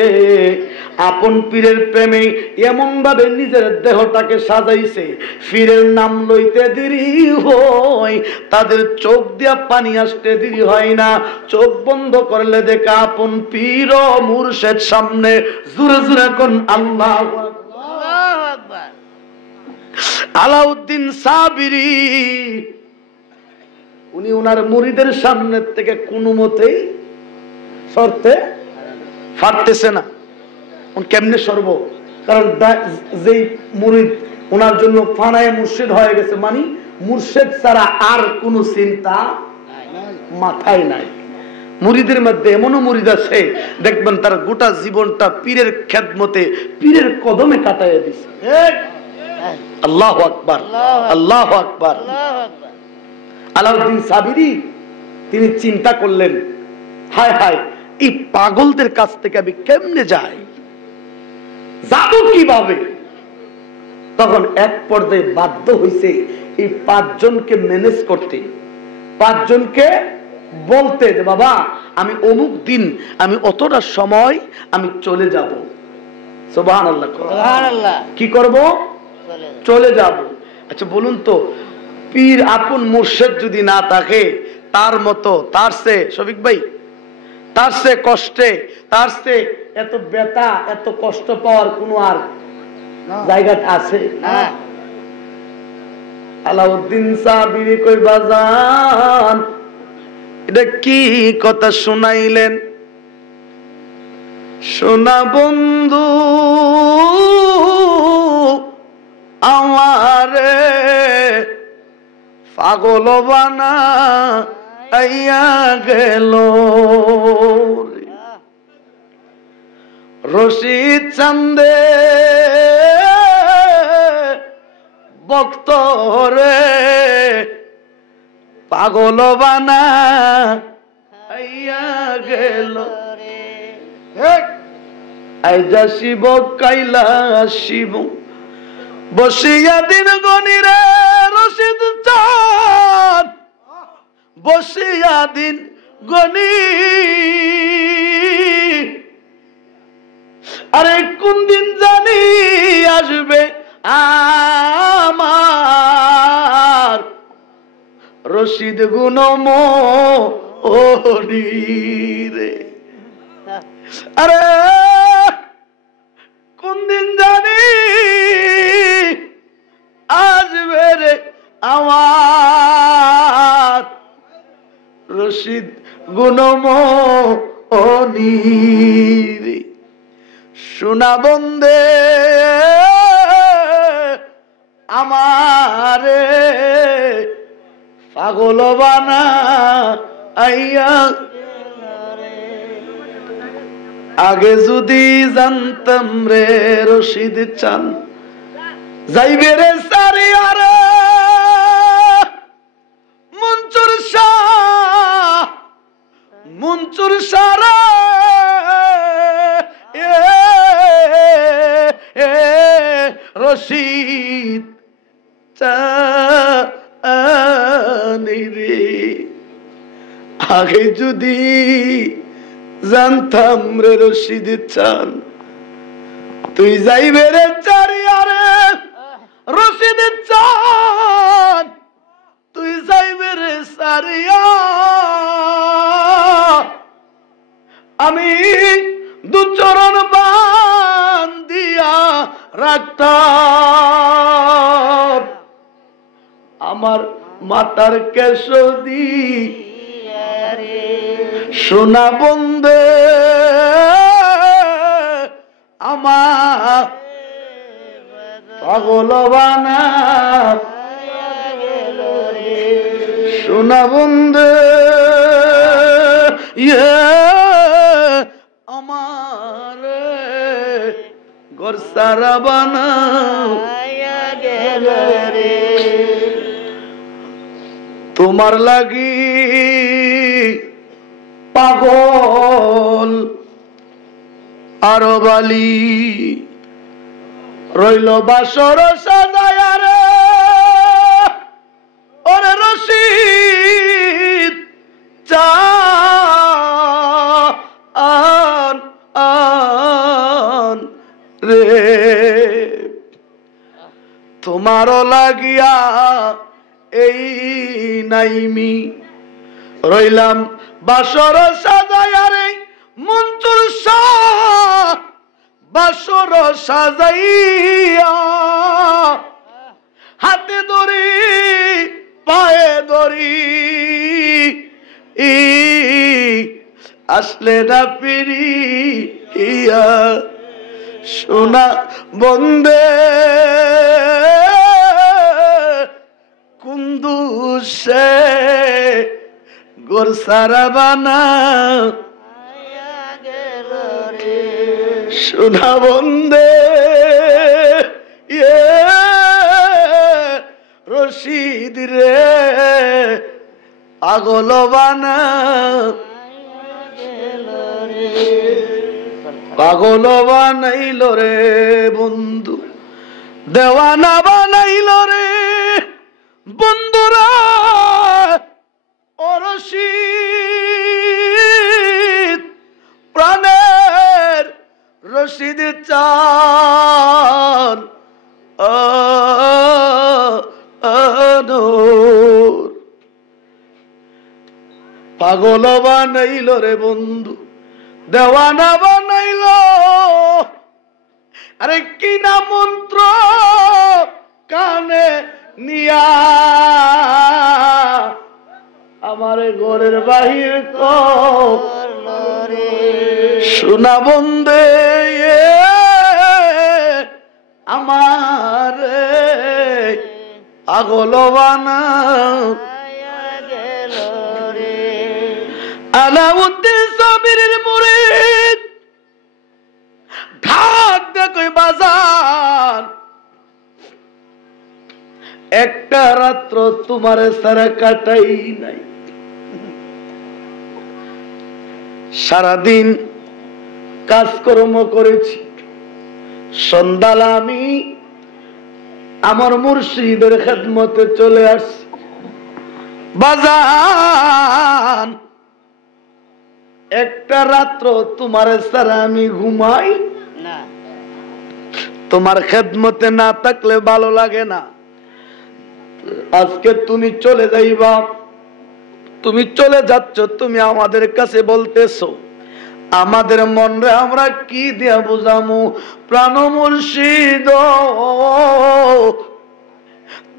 আপন পীরের প্রেমে এমন ভাবে নিজের দেহটাকে সাজাইছে, পীরের নাম লইতে দেরি হয়, তাদের চোখ দিয়া পানি আসতে দেরি হয় না, চোখ বন্ধ করলে দেখে আপন পীর মুর্শিদ সামনে। জোরে জোরে কোন আল্লাহু আকবার। আলাউদ্দিন সাবিরি উনি ওনার মুরিদের সামনে থেকে কোনো মতেই সরতে পারতেছে না। কেমনে সরব? কারণ যেই মুরিদ ওনার জন্য ফানায়ে মুর্শিদ হয়ে গেছে, মানে মুর্শিদ ছাড়া আর কোনো চিন্তা মাথায় নাই। মুরিদের মধ্যে এমনও মুরিদ আছে দেখবেন তার গোটা জীবনটা পীরের খেদমতে, পীরের কদমে কাটাইয়া দিছে। আল্লাহু আকবার, আল্লাহু আকবার। আলাউদ্দিন সাবিরি তিনি চিন্তা করলেন, হায় হায়, এই পাগলদের কাছ থেকে আমি কেমনে যাই, যাব কিভাবে? তখন এক পর্যায়ে বাধ্য হইছে এই 5 জনকে ম্যানেজ করতে, 5 জনকে বলতে যে বাবা আমি অমুক দিন আমি অতটা সময় আমি চলে যাব। সুবহানাল্লাহ, সুবহানাল্লাহ। কি করব? চলে যাব। আচ্ছা বলুন তো, পীর আপন মুর্শিদ যদি না থাকে, তার মতো, তার সে শফিক ভাই, তার সে কষ্টে, তার সে এত ব্যথা, এত কষ্ট পাওয়ার কোন আর জায়গা আছে? আলাউদ্দিন সাবিরি কই বাজান, এটা কি কথা শুনাইলেন? সোনা বন্ধু আমারে পাগল বানাইয়া গেল, রশিদ চান্দে ভক্ত রে পাগল বানাইয়া গেল, আইজা শিব কাইলা শিব বসিয়া দিন গনি রে রশিদ চাঁদ, বসিয়া দিন গনি, আরে কোন দিন জানি আসবে আমার রশিদ গুণমনি রে, আরে কোন দিন জানি আসবে রে আমার রশিদ গুণমনি রে। সোনা বন্দে আমারে পাগল বানাইয়া, আগে যদি জানতাম রে রশিদ চান যাইবে রে সারিয়ারে মনসুর শাহ, মনসুর সারা রশিদ চানি রে। আগে যদি জানতাম রে রশিদ চান তুই যাইবে রে চারিয়ারে রশিদ চান তুই যাইবে রে সারিয়া আমি দু চরণ বান্ধিয়া রাখতাম আমার মাতার কেশদি সোনা বন্দে আমার পাগল বানা সোনা বন্দে আমার ঘর সারা বানা তোমার লাগি পাগল আরো বালি রইল বাসর সাজায়া রে ওরে রশিদ চান আন রে তোমারও লাগিয়া এই নাইমি রইলাম বাসর সাজায়া রে মঞ্জুর শাহ বাসর সাজাইয়া হাতে দড়ি পায়ে দড়ি আসলে না পিরি ইয়া সোনা বন্দে কুন্দুসে গোর সারা বানা সোনা বন্দে রশিদ রে পাগল বানা পাগল বানাইল রে বন্ধু দেওয়ানা বানাইল রে বন্ধুরা ও রশিদ প্রাণের রশিদ চান পাগল বানাইল রে বন্ধু দেওয়ানা বানাইল আরে কি না মন্ত্র কানে নিয়া আমার ঘরের বাহির সোনা বন্দে আমার পাগল বানা আলাউদ্দিন সাবিরের মুরিদ ঢাক দেখো বাজার একটা রাত্র তোমার সারা কাটাই নাই সারাদিন কাজকর্ম করেছি সন্ধ্যালা আমি আমার মুর্শিদের খেদমতে চলে আসছি বাজান একটা রাত্র তোমার সারা আমি ঘুমাই না তোমার খেদমতে না থাকলে ভালো লাগে না আজকে তুমি চলে যাইবা তুমি চলে যাচ্ছ তুমি আমাদের কাছে বলতেছো আমাদের মনরে আমরা কি দিয়া বুঝামু প্রাণ মুর্শিদ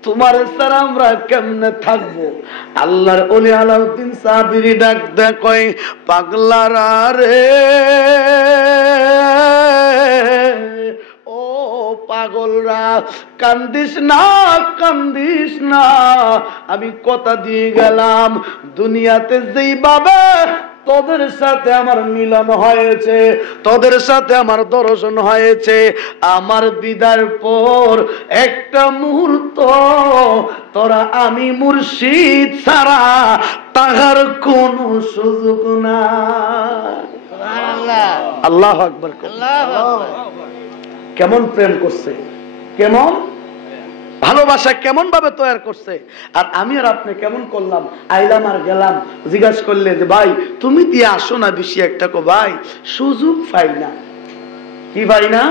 তোমার ছাড়া আমরা কেমনে থাকবো আল্লাহর ওলি আলাউদ্দিন সাবিরি ডাক দেয় কয় পাগলারা রে ও পাগলরা কান্দিস না আমি কথা দিয়ে গেলাম দুনিয়াতে যেই বাবা তোদের সাথে আমার মিলন হয়েছে তোদের সাথে আমার দর্শন হয়েছে আমার বিদার পর একটা মুহূর্ত তোরা আমি মুর্শিদ ছাড়া তাহার কোন সুযোগ না আল্লাহু আকবার কেমন প্রেম করছে কেমন ভালো ভালোবাসা কেমন ভাবে তৈরি করছে, আর আমি আর আপনি কেমন করলাম, আইলাম আর গেলাম। জিজ্ঞাসা করলে যে ভাই তুমি দিয়ে আসো না বেশি একটা, কো ভাই সুযোগ পাই না। কি পাই না?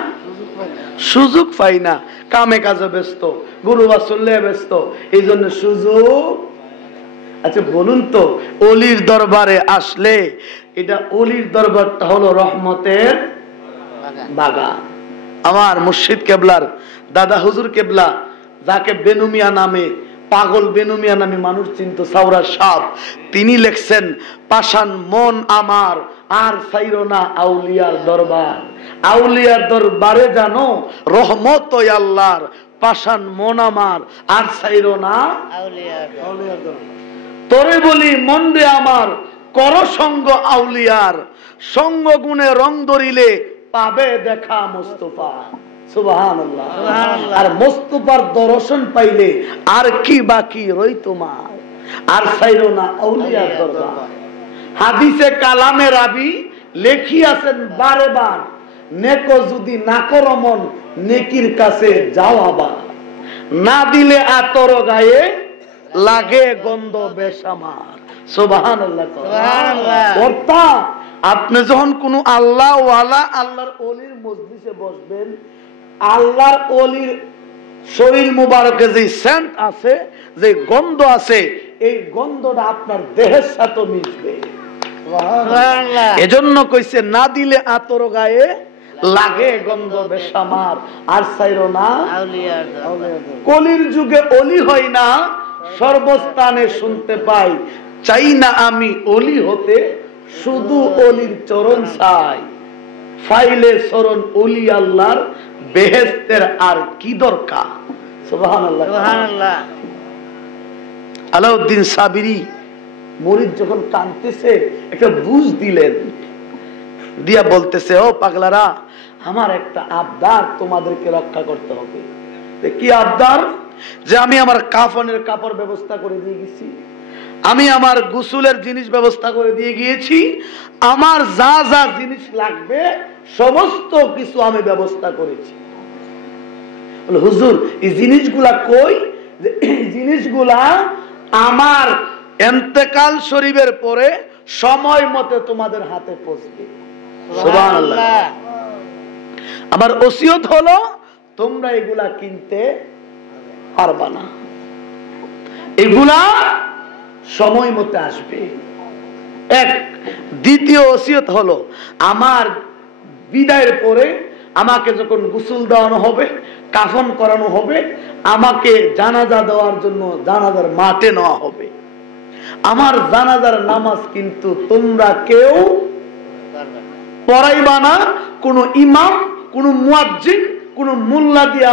সুযোগ পাই না, কামে কাজে ব্যস্ত, গরু বাছুর ব্যস্ত, এই জন্য সুযোগ। আচ্ছা বলুন তো, অলির দরবারে আসলে, এটা অলির দরবারটা হলো রহমতের বাগান। আমার মুর্শিদ কেবলার দাদা হুজুর কেবলা, যাকে বেনুমিয়া নামে, পাগল বেনুমিয়া নামে মানুষ চিনত, সাউরা সাপ, তিনি লিখছেন পাষাণ মন আমার আর চাইরো না আউলিয়ার দরবার। আউলিয়ার দরবারে জানো রহমত আল্লাহর, পাষাণ মন আমার আর চাইরো না আউলিয়ার দরবার। তোরে বলি মন রে আমার, কর সঙ্গ আউলিয়ার, সঙ্গ গুণে রং ধরিলে পাবে দেখা মুস্তাফা। সুবহানাল্লাহ। আর মুস্তাফার দর্শন পাইলে আর কি বাকি রই তোমার, আর চাইরো না আউলিয়ার দরবার। হাদিসে কালামে রাবি লেখিয়াছেন বারে বার, নেকো যদি না করো মন, নেকির কাছে যাও আবার, না দিলে আতর গায়ে লাগে গন্ধ বেশামার। সুবহানাল্লাহ। অর্থাৎ আপনি যখন কোন আল্লাহ ওয়ালা, আল্লাহর ওলির মজলিসে বসবেন, আল্লাহর ওলির শরীর মুবারকে যে সেন্ট আছে, যে গন্ধ আছে, এই গন্ধটা আপনার দেহের সাথে মিশবে। এজন্য কইছে না দিলে আতর গায়ে লাগে গন্ধ বেশামার, আর চাইরো না আউলিয়ার দরবার। কলির যুগে অলি হয় না, সর্বস্থানে শুনতে পাই, চাই না আমি অলি হতে, শুধু অলির চরণ চাই, ফাইলে চরণ অলি আল্লাহর, বেহেশতের আর কি দরকার। সুবহানাল্লাহ, সুবহানাল্লাহ। আলাউদ্দিন সাবিরি মুরিদ যখন কাঁদতেছে, একটা বুঝ দিলেন, দিয়া বলতেছে ও পাগলারা, আমার একটা আবদার তোমাদেরকে রক্ষা করতে হবে। কি আবদার? যে আমি আমার কাফনের কাপড় ব্যবস্থা করে দিয়ে গেছি, আমি আমার গোসলের জিনিস ব্যবস্থা করে দিয়ে গিয়েছি, আমার যা যা জিনিস লাগবে সমস্ত কিছু আমি ব্যবস্থা করেছি। হুজুর এই জিনিসগুলা কই? এই জিনিসগুলা আমার ইন্তেকাল শরীফের পরে সময় মতে তোমাদের হাতে পৌঁছবে। সুবহানাল্লাহ। আমার ওসিয়ত হলো তোমরা এগুলা কিনতে পারবা না, এগুলা সময় মতে আসবে। এক। দ্বিতীয় ওসিয়ত হলো আমার বিদায়ের পরে আমাকে যখন গোসল দেওয়ানো হবে, কাফন করানো হবে, আমাকে জানাজা দেওয়ার জন্য জানাজার মাঠে নেওয়া হবে। আমার জানাজার নামাজ কিন্তু তোমরা কেউ পড়াইবা না, কোন ইমাম, কোন মুয়াজ্জিন, কোন মোল্লা দিয়ে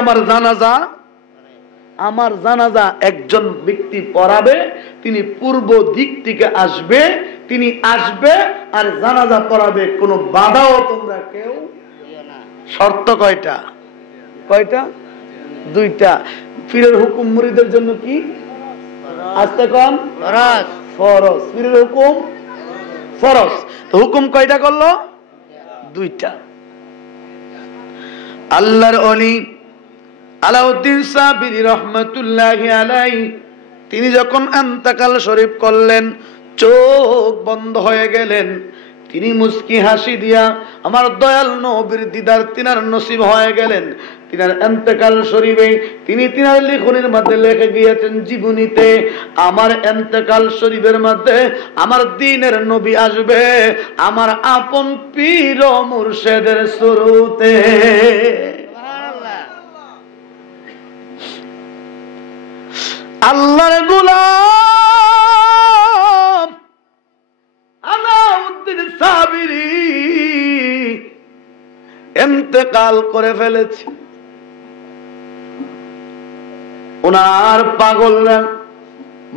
আমার জানাজা একজন ব্যক্তি পড়াবে। তিনি পূর্ব দিক থেকে আসবে, তিনি আসবে আর জানাজা পড়াবে, কোনো বাধাও তোমরা কেউ। শর্ত কয়টা? কয়টা? দুইটা। পীরের হুকুম মুরিদের জন্য কি? আস্তে কম ফরজ। ফরজ। পীরের হুকুম ফরজ। তো হুকুম কয়টা করলো? দুইটা। আল্লাহর ওলি আলাউদ্দিন সাবিরি রহমাতুল্লাহি আলাইহি, তিনি যখন ইন্তেকাল শরীফ করলেন, চোখ বন্ধ হয়ে গেলেন, তিনি মুস্কি হাসি দিয়া আমার দয়াল নবীর দিদার তিনার নসিব হয়ে গেলেন। তিনার ইন্তেকাল শরীফে তিনি তিনার লেখনের মধ্যে লিখে গিয়েছেন জীবনীতে, আমার ইন্তেকাল শরীফের মধ্যে আমার দ্বীনের নবী আসবে, আমার আপন পীর ও মুর্শিদের সুরতে। আল্লাহর গোলাম আলাউদ্দিন সাবিরি ইন্তেকাল করে ফেলেছে। ওনার পাগলরা,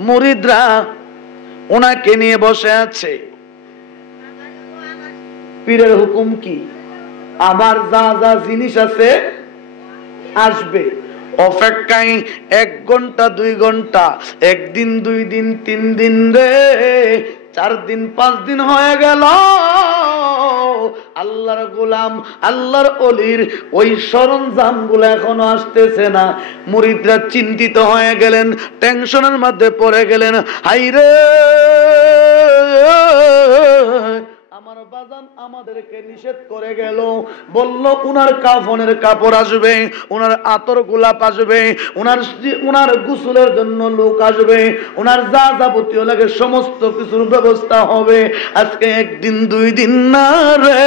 মুরিদরা ওনাকে নিয়ে বসে আছে। পীরের হুকুম কি? আমার যা যা জিনিস আছে আসবে। অপেক্ষায় 1 ঘন্টা 2 ঘন্টা, 1 দিন 2 দিন 3 দিন রে, 4 দিন 5 দিন হয়ে গেল, আল্লাহর গোলাম আল্লাহর অলির ওই সরঞ্জাম গুলো এখনো আসতেছে না। মুরিদরা চিন্তিত হয়ে গেলেন, টেনশনের মধ্যে পড়ে গেলেন। হাইরে আমার বাজান আমাদেরকে নিষেধ করে গেল, বলল উনার কাফনের কাপড় আসবে, উনার আতর গোলাপ আসবে, উনার গোসলের জন্য লোক আসবে, উনার যা যাবতীয় লাগে সমস্ত কিছুর ব্যবস্থা হবে। আজকে একদিন 2 দিন না রে,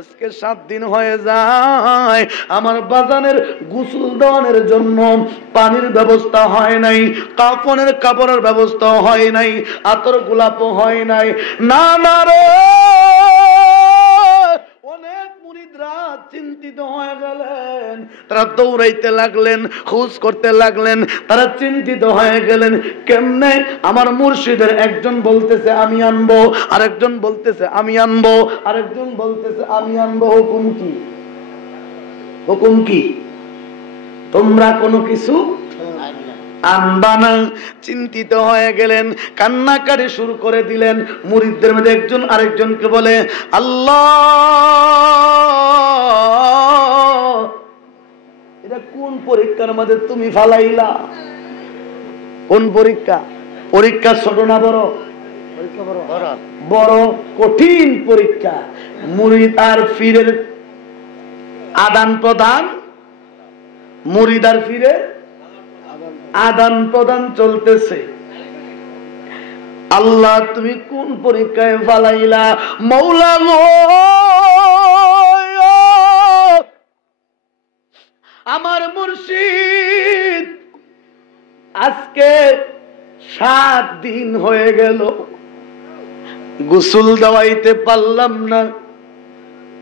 আজকে 7 দিন হয়ে যায়, আমার বাজানের গোসল দেওয়ানোর জন্য পানির ব্যবস্থা হয় নাই, কাফনের কাপড়ের ব্যবস্থা হয় নাই, আতর গোলাপও হয় নাই। না না রে, অনেক মুরিদরা চিন্তিত হয়ে গেলেন, তারা দৌড়াইতে লাগলেন, খোঁজ করতে লাগলেন, তারা চিন্তিত হয়ে গেলেন কেমনে আমার মুর্শিদের একজন বলতেছে আমি আনবো, আরেকজন বলতেছে আমি আনবো, আরেকজন বলতেছে আমি আনবো। হুকুম কি? হুকুম কি? তোমরা কোনো কিছু আনবা না। চিন্তিত হয়ে গেলেন, কান্নাকাটি শুরু করে দিলেন। মুরিদদের মধ্যে একজন আরেকজনকে বলে আল্লাহ, এটা কোন পরীক্ষার মধ্যে তুমি ফালাইলা? কোন পরীক্ষা? পরীক্ষা ছোট না বড়? বড় কঠিন পরীক্ষা। মুরিদ আর পীরের আদান প্রদান, মুরিদ আর পীরের আদান প্রদান চলতেছে। আল্লাহ তুমি কোন পরীক্ষায় ফালাইলা? মৌলা গো, আমার মুর্শিদ আজকে 7 দিন হয়ে গেল, গোসল দেওয়াইতে পারলাম না,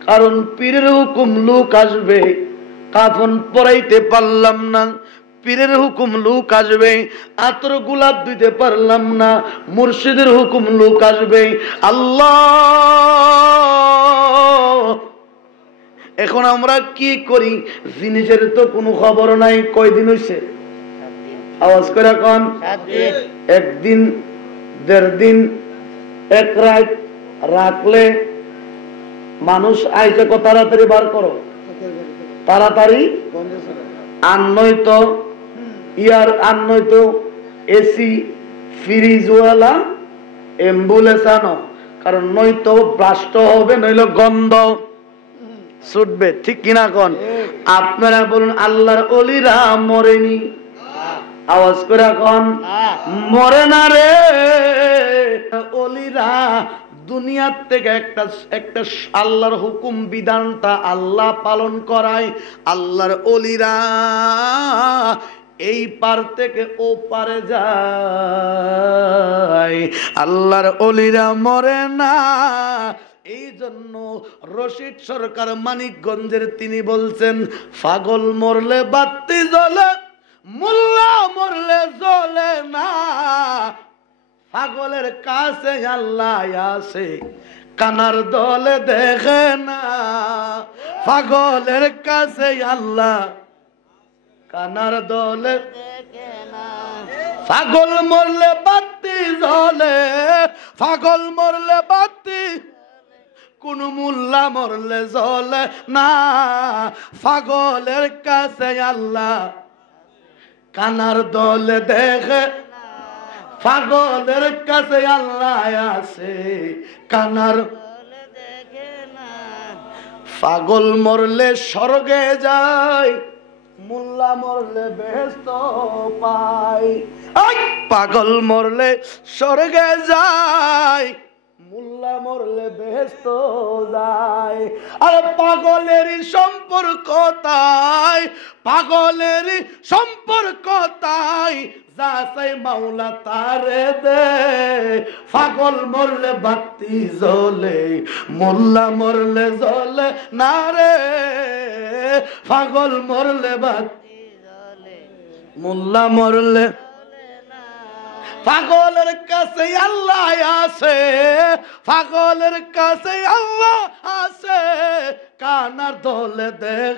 কারণ পীরের হুকুম লোক আসবে। কাফন পরাইতে পারলাম না, পীরের হুকুম লোক আসবে। আতর গোলাপ দিতে পারলাম না, মুর্শিদের হুকুম লোক আসবে। আল্লাহ, এখন আমরা কি করি? জিনিসের তো কোনো খবর নাই। কয়দিন হইছে? আওয়াজ করে কোন? 1 দিন, 1.5 দিন, 1 রাত রাখলে মানুষ আইছে। কত তাড়াতাড়ি বার করো, তাড়াতাড়ি। আর নয়তো এসি ফ্রিজওয়ালা অ্যাম্বুলেন্স আনো, কারণ নয়তো ব্লাস্ট হবে, নইলে গন্ধ ছুটবে। ঠিক কিনা কোন? আপনারা বলুন আল্লাহর ওলিরা মরেনি? আওয়াজ করে কোন? মরে না রে। ওলিরা দুনিয়ার থেকে একটা আল্লাহর হুকুম বিধানটা আল্লাহ পালন করায়। আল্লাহর ওলিরা এই পার থেকে ও পারে যায়, আল্লাহর ওলিরা মরে না। এই জন্য রশিদ সরকার মানিকগঞ্জের তিনি বলছেন, পাগল মরলে বাতি জ্বলে, মোল্লা মরলে জ্বলে না। পাগলের কাছে আল্লাহ আছে, কানার দলে দেখে না। পাগলের কাছে আল্লাহ, কানার দলে দেখে না। পাগল মরলে বাতি জ্বলে, পাগল মরলে বাতি, কোন মোল্লা মরলে জ্বলে না। পাগলের কাছে আল্লাহ, কানার দলে দেখে। পাগলের কাছে আল্লাহ আছে, কানার দলে দেখে না। পাগল মরলে স্বর্গে যায়, মোল্লা মরলে বেহেশত পায়। পাগল মরলে স্বর্গে যায়, মোল্লা মরলে বেহেশত যায়। আর পাগলেরই সম্পর্ক তাই, পাগলেরই সম্পর্ক তাই, যা চাই মাওলা তারে দে। পাগল মরলে বাতি জ্বলে, মোল্লা মরলে জ্বলে না রে। পাগল মরলে বাতি জ্বলে, মোল্লা মরলে। পাগলের কাছে আল্লাহ আছে, পাগলের কাছে আল্লাহ আছে, কানার দলে দেখ।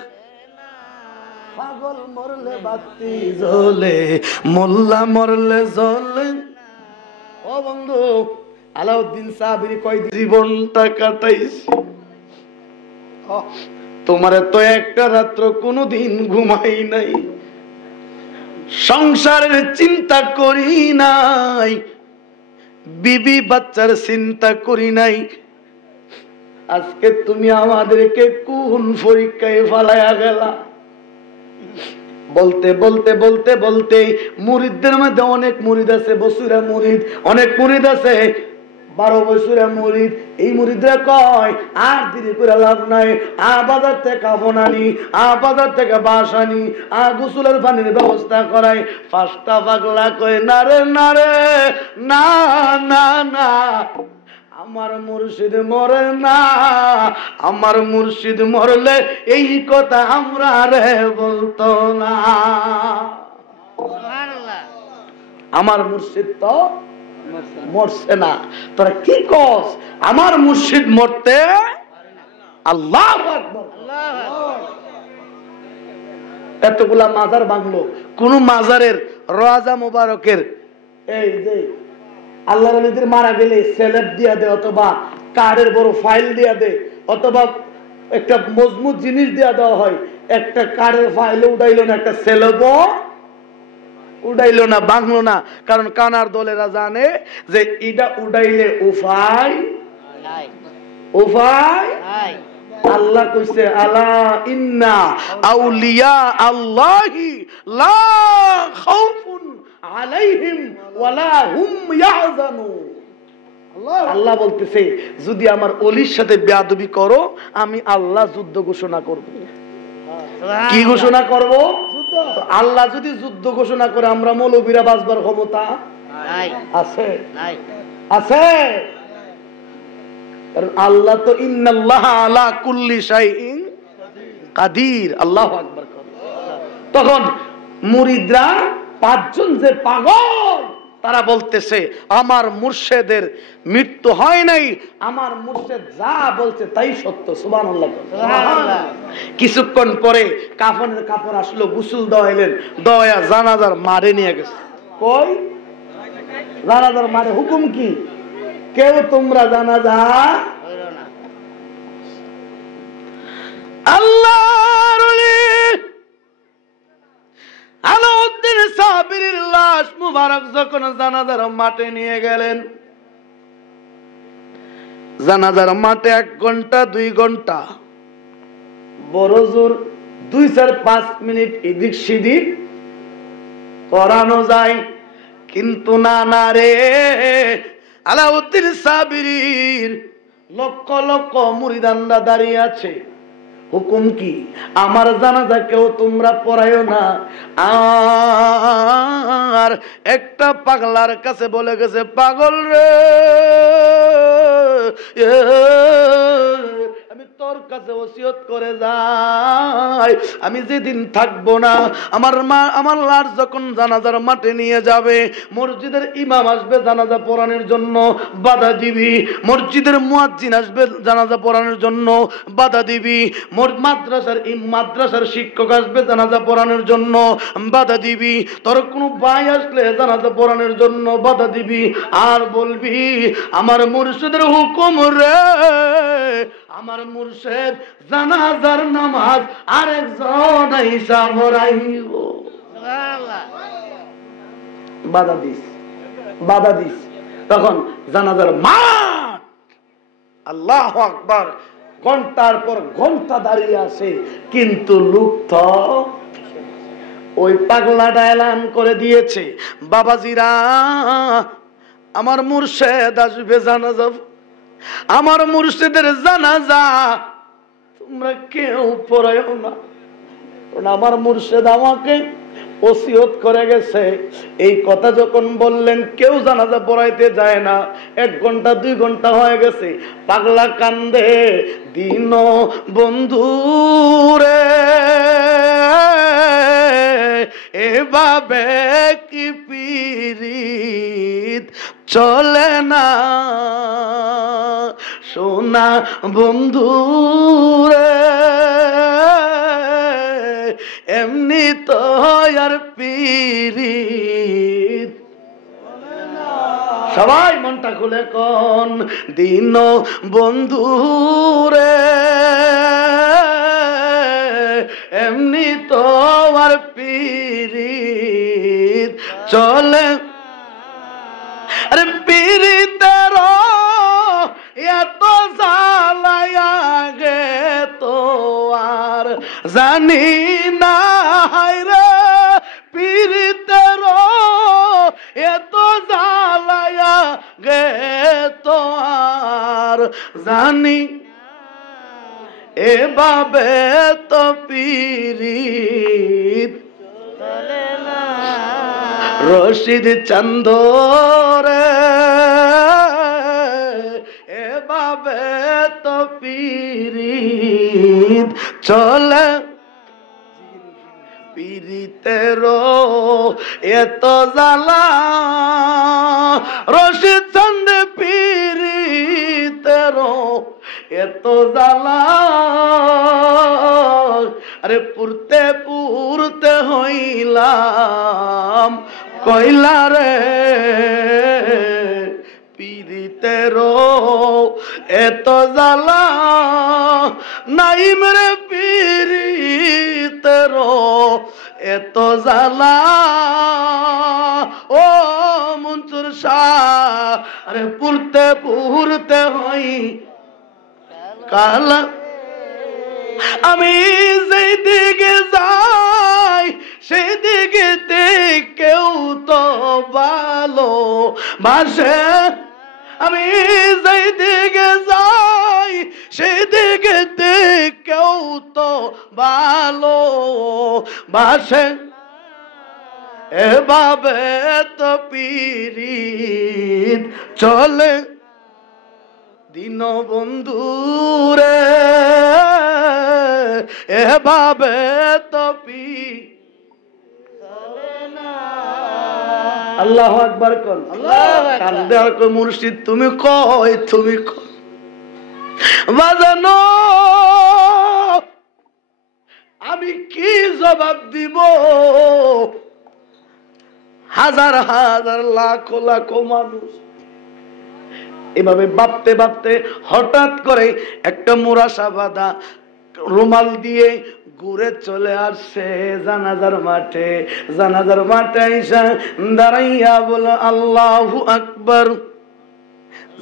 পাগল মরলে বাতি জ্বলে, মোল্লা মরলে জ্বলে। ও বন্ধু, আলাউদ্দিন সাহাবীর কয় জীবনটা কাটাইছি, তোমারে তো একটা রাত্র কোনোদিন ঘুমাই নাই, সংসারের চিন্তা করি নাই, বিবি বাচ্চার চিন্তা করি নাই। আজকে তুমি আমাদেরকে কোন পরীক্ষায় ফালাইয়া গেলা। বলতে বলতে বলতে বলতে মুরিদদের মধ্যে অনেক মুরিদ আছে, বছুরা মুরিদ, অনেক মুরিদ আছে 12 বছরের মুরিদ। এই মুরিদরা কয় আর দেরি করে লাভ নাই, বাজার থেকে কাফন আনি, বাজার থেকে বাঁশ আনি, গোসলের পানির ব্যবস্থা করাই। 5টা পাগলা কয় না রে না রে, না না না, আমার মুর্শিদ মরে না, আমার মুর্শিদ মরলে এই কথা আমরা রে বলতো না। আমার মুর্শিদ তো মরছে না, তোরা কি কস? আমার মুর্শিদ মরতে আল্লাহু আকবার। এতগুলা মাজার বাংলো, কোন মাজারের রওজা মুবারকের এই যে আল্লাহর ওলিদের মারা গেলে সেলেব দিয়া দে, অথবা কার্ডের বড় ফাইল দিয়া দে, অথবা একটা মজবুত জিনিস দিয়া দেওয়া হয়। একটা কার্ডের ফাইলও উঠাইলো না, একটা সেলেবও উঠাইলো না, ভাঙলো না। কারণ কানার দলেরা জানে যে এটা উঠাইলে উপায় উপায়। আল্লাহ কইছে আলা ইন্না আউলিয়া আল্লাহি লা খাউফুন আলাইহিম ওয়ালা হুম ইয়াহজানুন। আল্লাহ বলতেছে যদি আমার ওলির সাথে বেয়াদবি করো, আমি আল্লাহ যুদ্ধ ঘোষণা করব। কি ঘোষণা করব? আল্লাহ যদি যুদ্ধ ঘোষণা করে, আমরা মৌলবীরা বাঁচবার ক্ষমতা আছে? আছে? কারণ আল্লাহ তো ইন্নাল্লাহ আলা কুল্লি শাইইন কাদির। আল্লাহু আকবার। তখন মুরিদরা 5 জন যে পাগল, তারা বলতেছে আমার মুর্শিদের মৃত্যু হয় নাই, আমার মুর্শিদ যা বলছে তাই সত্য। সুবহানাল্লাহ। কিছুক্ষণ পরে কাফনের কাপড় আসলো, গোসল দেওয়াইলেন, দেওয়া জানাজার মারে নিয়ে গেছে। কই? জানাজার মারে। হুকুম কি? কেউ তোমরা জানাজা আল্লাহর ওলি আলাউদ্দিন সাবিরির লাশ মুবারক যখন জানাজার মাঠে নিয়ে গেলেন, জানাজার মাঠে 1 ঘন্টা 2 ঘন্টা, বড় জোর 2-4-5 মিনিট এদিক সেদিক করানো যায়। কিন্তু না না রে, আলাউদ্দিন সাবিরির লক্ষ লক্ষ মুরিদানরা দাঁড়িয়ে আছে। হুকুম কি? আমার জানাজা কেউ তোমরা পড়াইও না। আর একটা পাগলার কাছে বলে গেছে, পাগল রে, আমি তোর কাছে ওসিয়ত করে যাই, আমি যেদিন থাকবো না, আমার লাশ যখন জানাজার মাঠে নিয়ে যাবে, মসজিদের ইমাম আসবে জানাজা পড়ানোর জন্য, বাধা দিবি। মসজিদের মুয়াজ্জিন আসবে জানাজা পড়ানোর জন্য, বাধা দিবি। মাদ্রাসার শিক্ষক আসবে জানাজা পড়ানোর জন্য, বাধা দিবি। তোর কোনো ভাই আসলে জানাজা পড়ানোর জন্য বাধা দিবি। আর বলবি আমার মুর্শিদের হুকুম রে, আমার মুর্শিদ জানাজার নামাজ আরেকজন আইসা পড়াইব। বাধা দিস, বাধা দিস। তখন জানাজার মাঠ, আল্লাহু আকবার, ঘন্টার পর ঘন্টা দাঁড়িয়ে আছে, কিন্তু লোক তো ওই পাগলাটা এলান করে দিয়েছে, বাবাজিরা আমার মুর্শিদ আসবে জানাজা, আমার মুর্শিদের জানাজা তোমরা কেউ পড়ায়ও না। আমার মুর্শিদ আমাকে ওসিয়ত করে গেছে। এই কথা যখন বললেন, কেউ জানাজা পড়াইতে যায় না। 1 ঘন্টা 2 ঘন্টা হয়ে গেছে, পাগলা কান্দে, দিন বন্ধু রে এভাবে কি পীরিত চলে না, সোনা বন্ধু রে এমনি তো আর পীরিত। সবাই মনটা খুলে কোন দিন বন্ধু রে পীরিত চলে আরে পীরিতের এত জ্বালায়া গে তো আর জানি না রে পীরিতের এত জ্বালায়া গে তো আর জানি এভাবে তো পীরিত চলে না রশিদ চন্দরে এভাবে তো পীরিত চলে পীরিতেরও এত জ্বালা রশিদ চন্দ পীরিতেরও এত জ্বালা আরে পুরতে পুরতে হইলাম কইলা রে পীরিতেরও এত জ্বালা নাইম রে পীরিতেরও এত জ্বালা ও মনসুর শাহ আরে পুরতে পুরতে হই কালা আমি যেই দিকে যাই সেই দিকে কেউ তো ভালো বাসে আমি যেই দিকে যাই সেই দিকে কেউ তো ভালো বাসে এভাবে তো পীরিত চলে দিন বন্ধুরে এভাবে তো আল্লাহু আকবার কোন কান্দে আর কই মুর্শিদ তুমি কই তুমি বাজানো আমি কি জবাব দিব হাজার হাজার লাখ লাখ মানুষ এভাবে ভাবতে ভাবতে হঠাৎ করে একটা মুরাশা বাঁধা রুমাল দিয়ে ঘুরে চলে আসছে জানাজার মাঠে আইসা দাঁড়াইয়া বলে আল্লাহু আকবার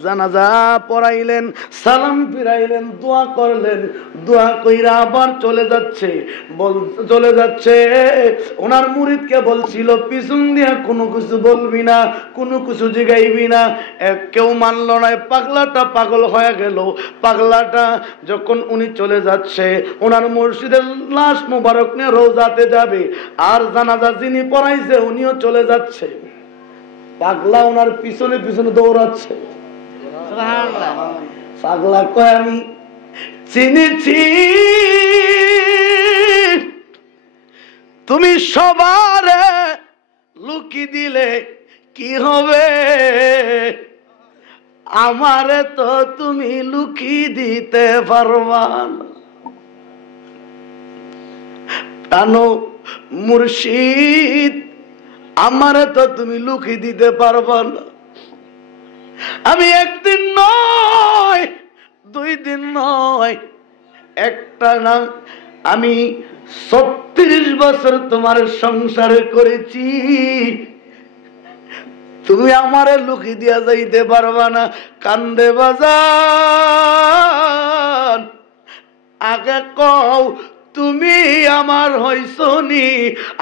জানাজা পড়াইলেন সালাম ফিরাইলেন দোয়া করলেন দোয়া কইরা আবার চলে যাচ্ছে ওনার মুরিদকে বলছিল পিছন দিয়া কোনো কিছু বলবি না কোনো কিছু জিগাইবি না কেউ মানলো না পাগলাটা পাগল হয়ে গেল পাগলাটা যখন উনি চলে যাচ্ছে ওনার মুর্শিদের লাশ মোবারক নিয়ে রওজাতে যাবে আর জানাজা যিনি পড়াইছে উনিও চলে যাচ্ছে পাগলা ওনার পিছনে পিছনে দৌড়াচ্ছে পাগলা কয় আমি চিনেছি তুমি সবারে লুকি দিলে কি হবে আমারে তো তুমি লুকি দিতে পারবা না জানো মুর্শিদ আমারে তো তুমি লুকি দিতে পারবা না আমি একদিন নয় দুই দিন নয় একটা না আমি 36 বছর তোমার সংসার করেছি তুমি আমারে লুকি দিয়া যাইতে পারবা না কান্দে বাজান আগে কও তুমি আমার হইছনি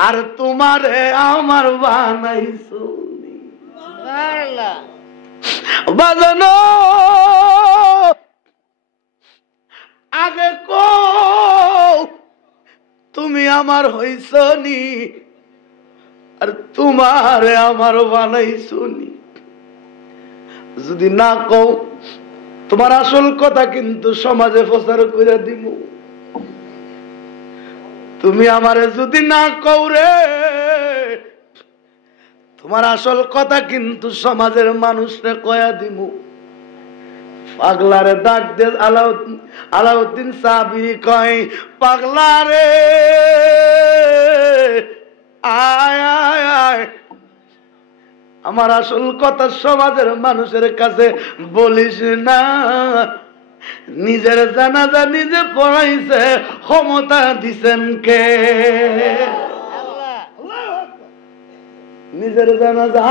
আর তোমারে আমার বানাইছনি বাজানো আগে কও তুমি আমার হইছনি আর তোমারে আমার বানাইছনি যদি না কও তোমার আসল কথা কিন্তু সমাজে প্রচার করে দিব তুমি আমারে যদি না কও রে তোমার আসল কথা কিন্তু সমাজের মানুষরে কয়া দিমু পাগলারে ডাক দে আলাউদ্দিন সাবিরি কয় পাগলারে আয় আয় আয় আমার আসল কথা সমাজের মানুষের কাছে বলিস না নিজের জানাজা নিজে পড়াইছে ক্ষমতা দিছেন কে নিজের জানাজা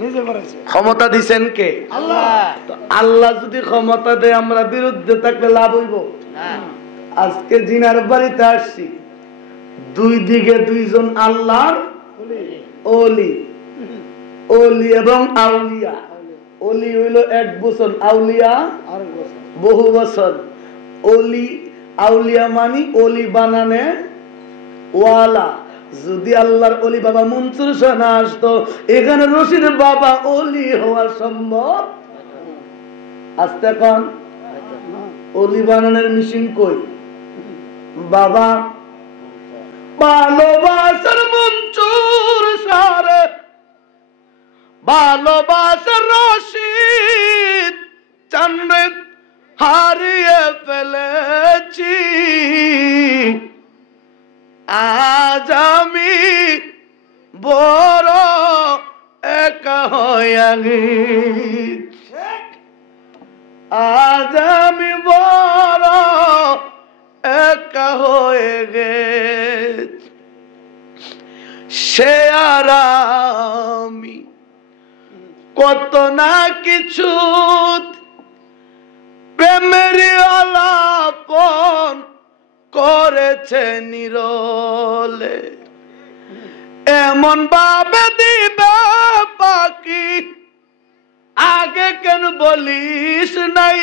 নিজে করেছে। ক্ষমতা দিছেন কে? আল্লাহ। তো আল্লাহ যদি ক্ষমতা দেয় আমরা বিরুদ্ধে থাকলে লাভ হইব? আজকে জিনার বাড়িতে আসছি, দুই দিকে দুইজন আল্লাহর ওলি, ওলি এবং আউলিয়া। ওলি হইল 1 বছর, আউলিয়া বহু বছর। ওলি আউলিয়া মানি ওলি বানানে ওয়ালা। যদি আল্লাহর ওলি বাবা মনসুর শাহ না আসতো, এখানে রশিদ বাবা ওলি হওয়া সম্ভব? আসতে কন ওলি বানানোর মিশিং কই বাবা? ভালোবাসার মনসুর শাহ, ভালোবাসার রশিদ চাঁদে হারিয়ে ফেলেছি। আজ আমি বড় একা হয়ে গেছি, আজ আমি বড় একা হয়ে গেছি। সে আর আমি কত না কিছু প্রেমের আলাপন করেছে নিরলে, এমন ভাবে দিবে পাখি আগে কেন বলিস নাই,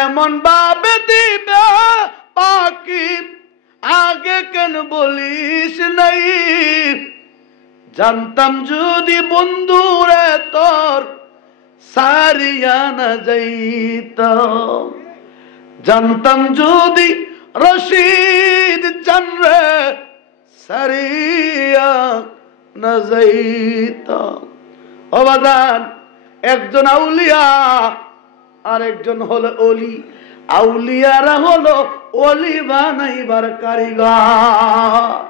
এমন ভাবে দিবে পাখি আগে কেন বলিস নাই। জানতাম যদি বন্ধুরে তোর সারিয়া না যাইতাম, জানতাম যদি রশিদ চানরে সারিয়া না যাইতাম। ও বাজান, একজন আউলিয়া আর একজন হলো ওলি। আউলিয়ারা হলো ওলি বানাইবার কারিগর,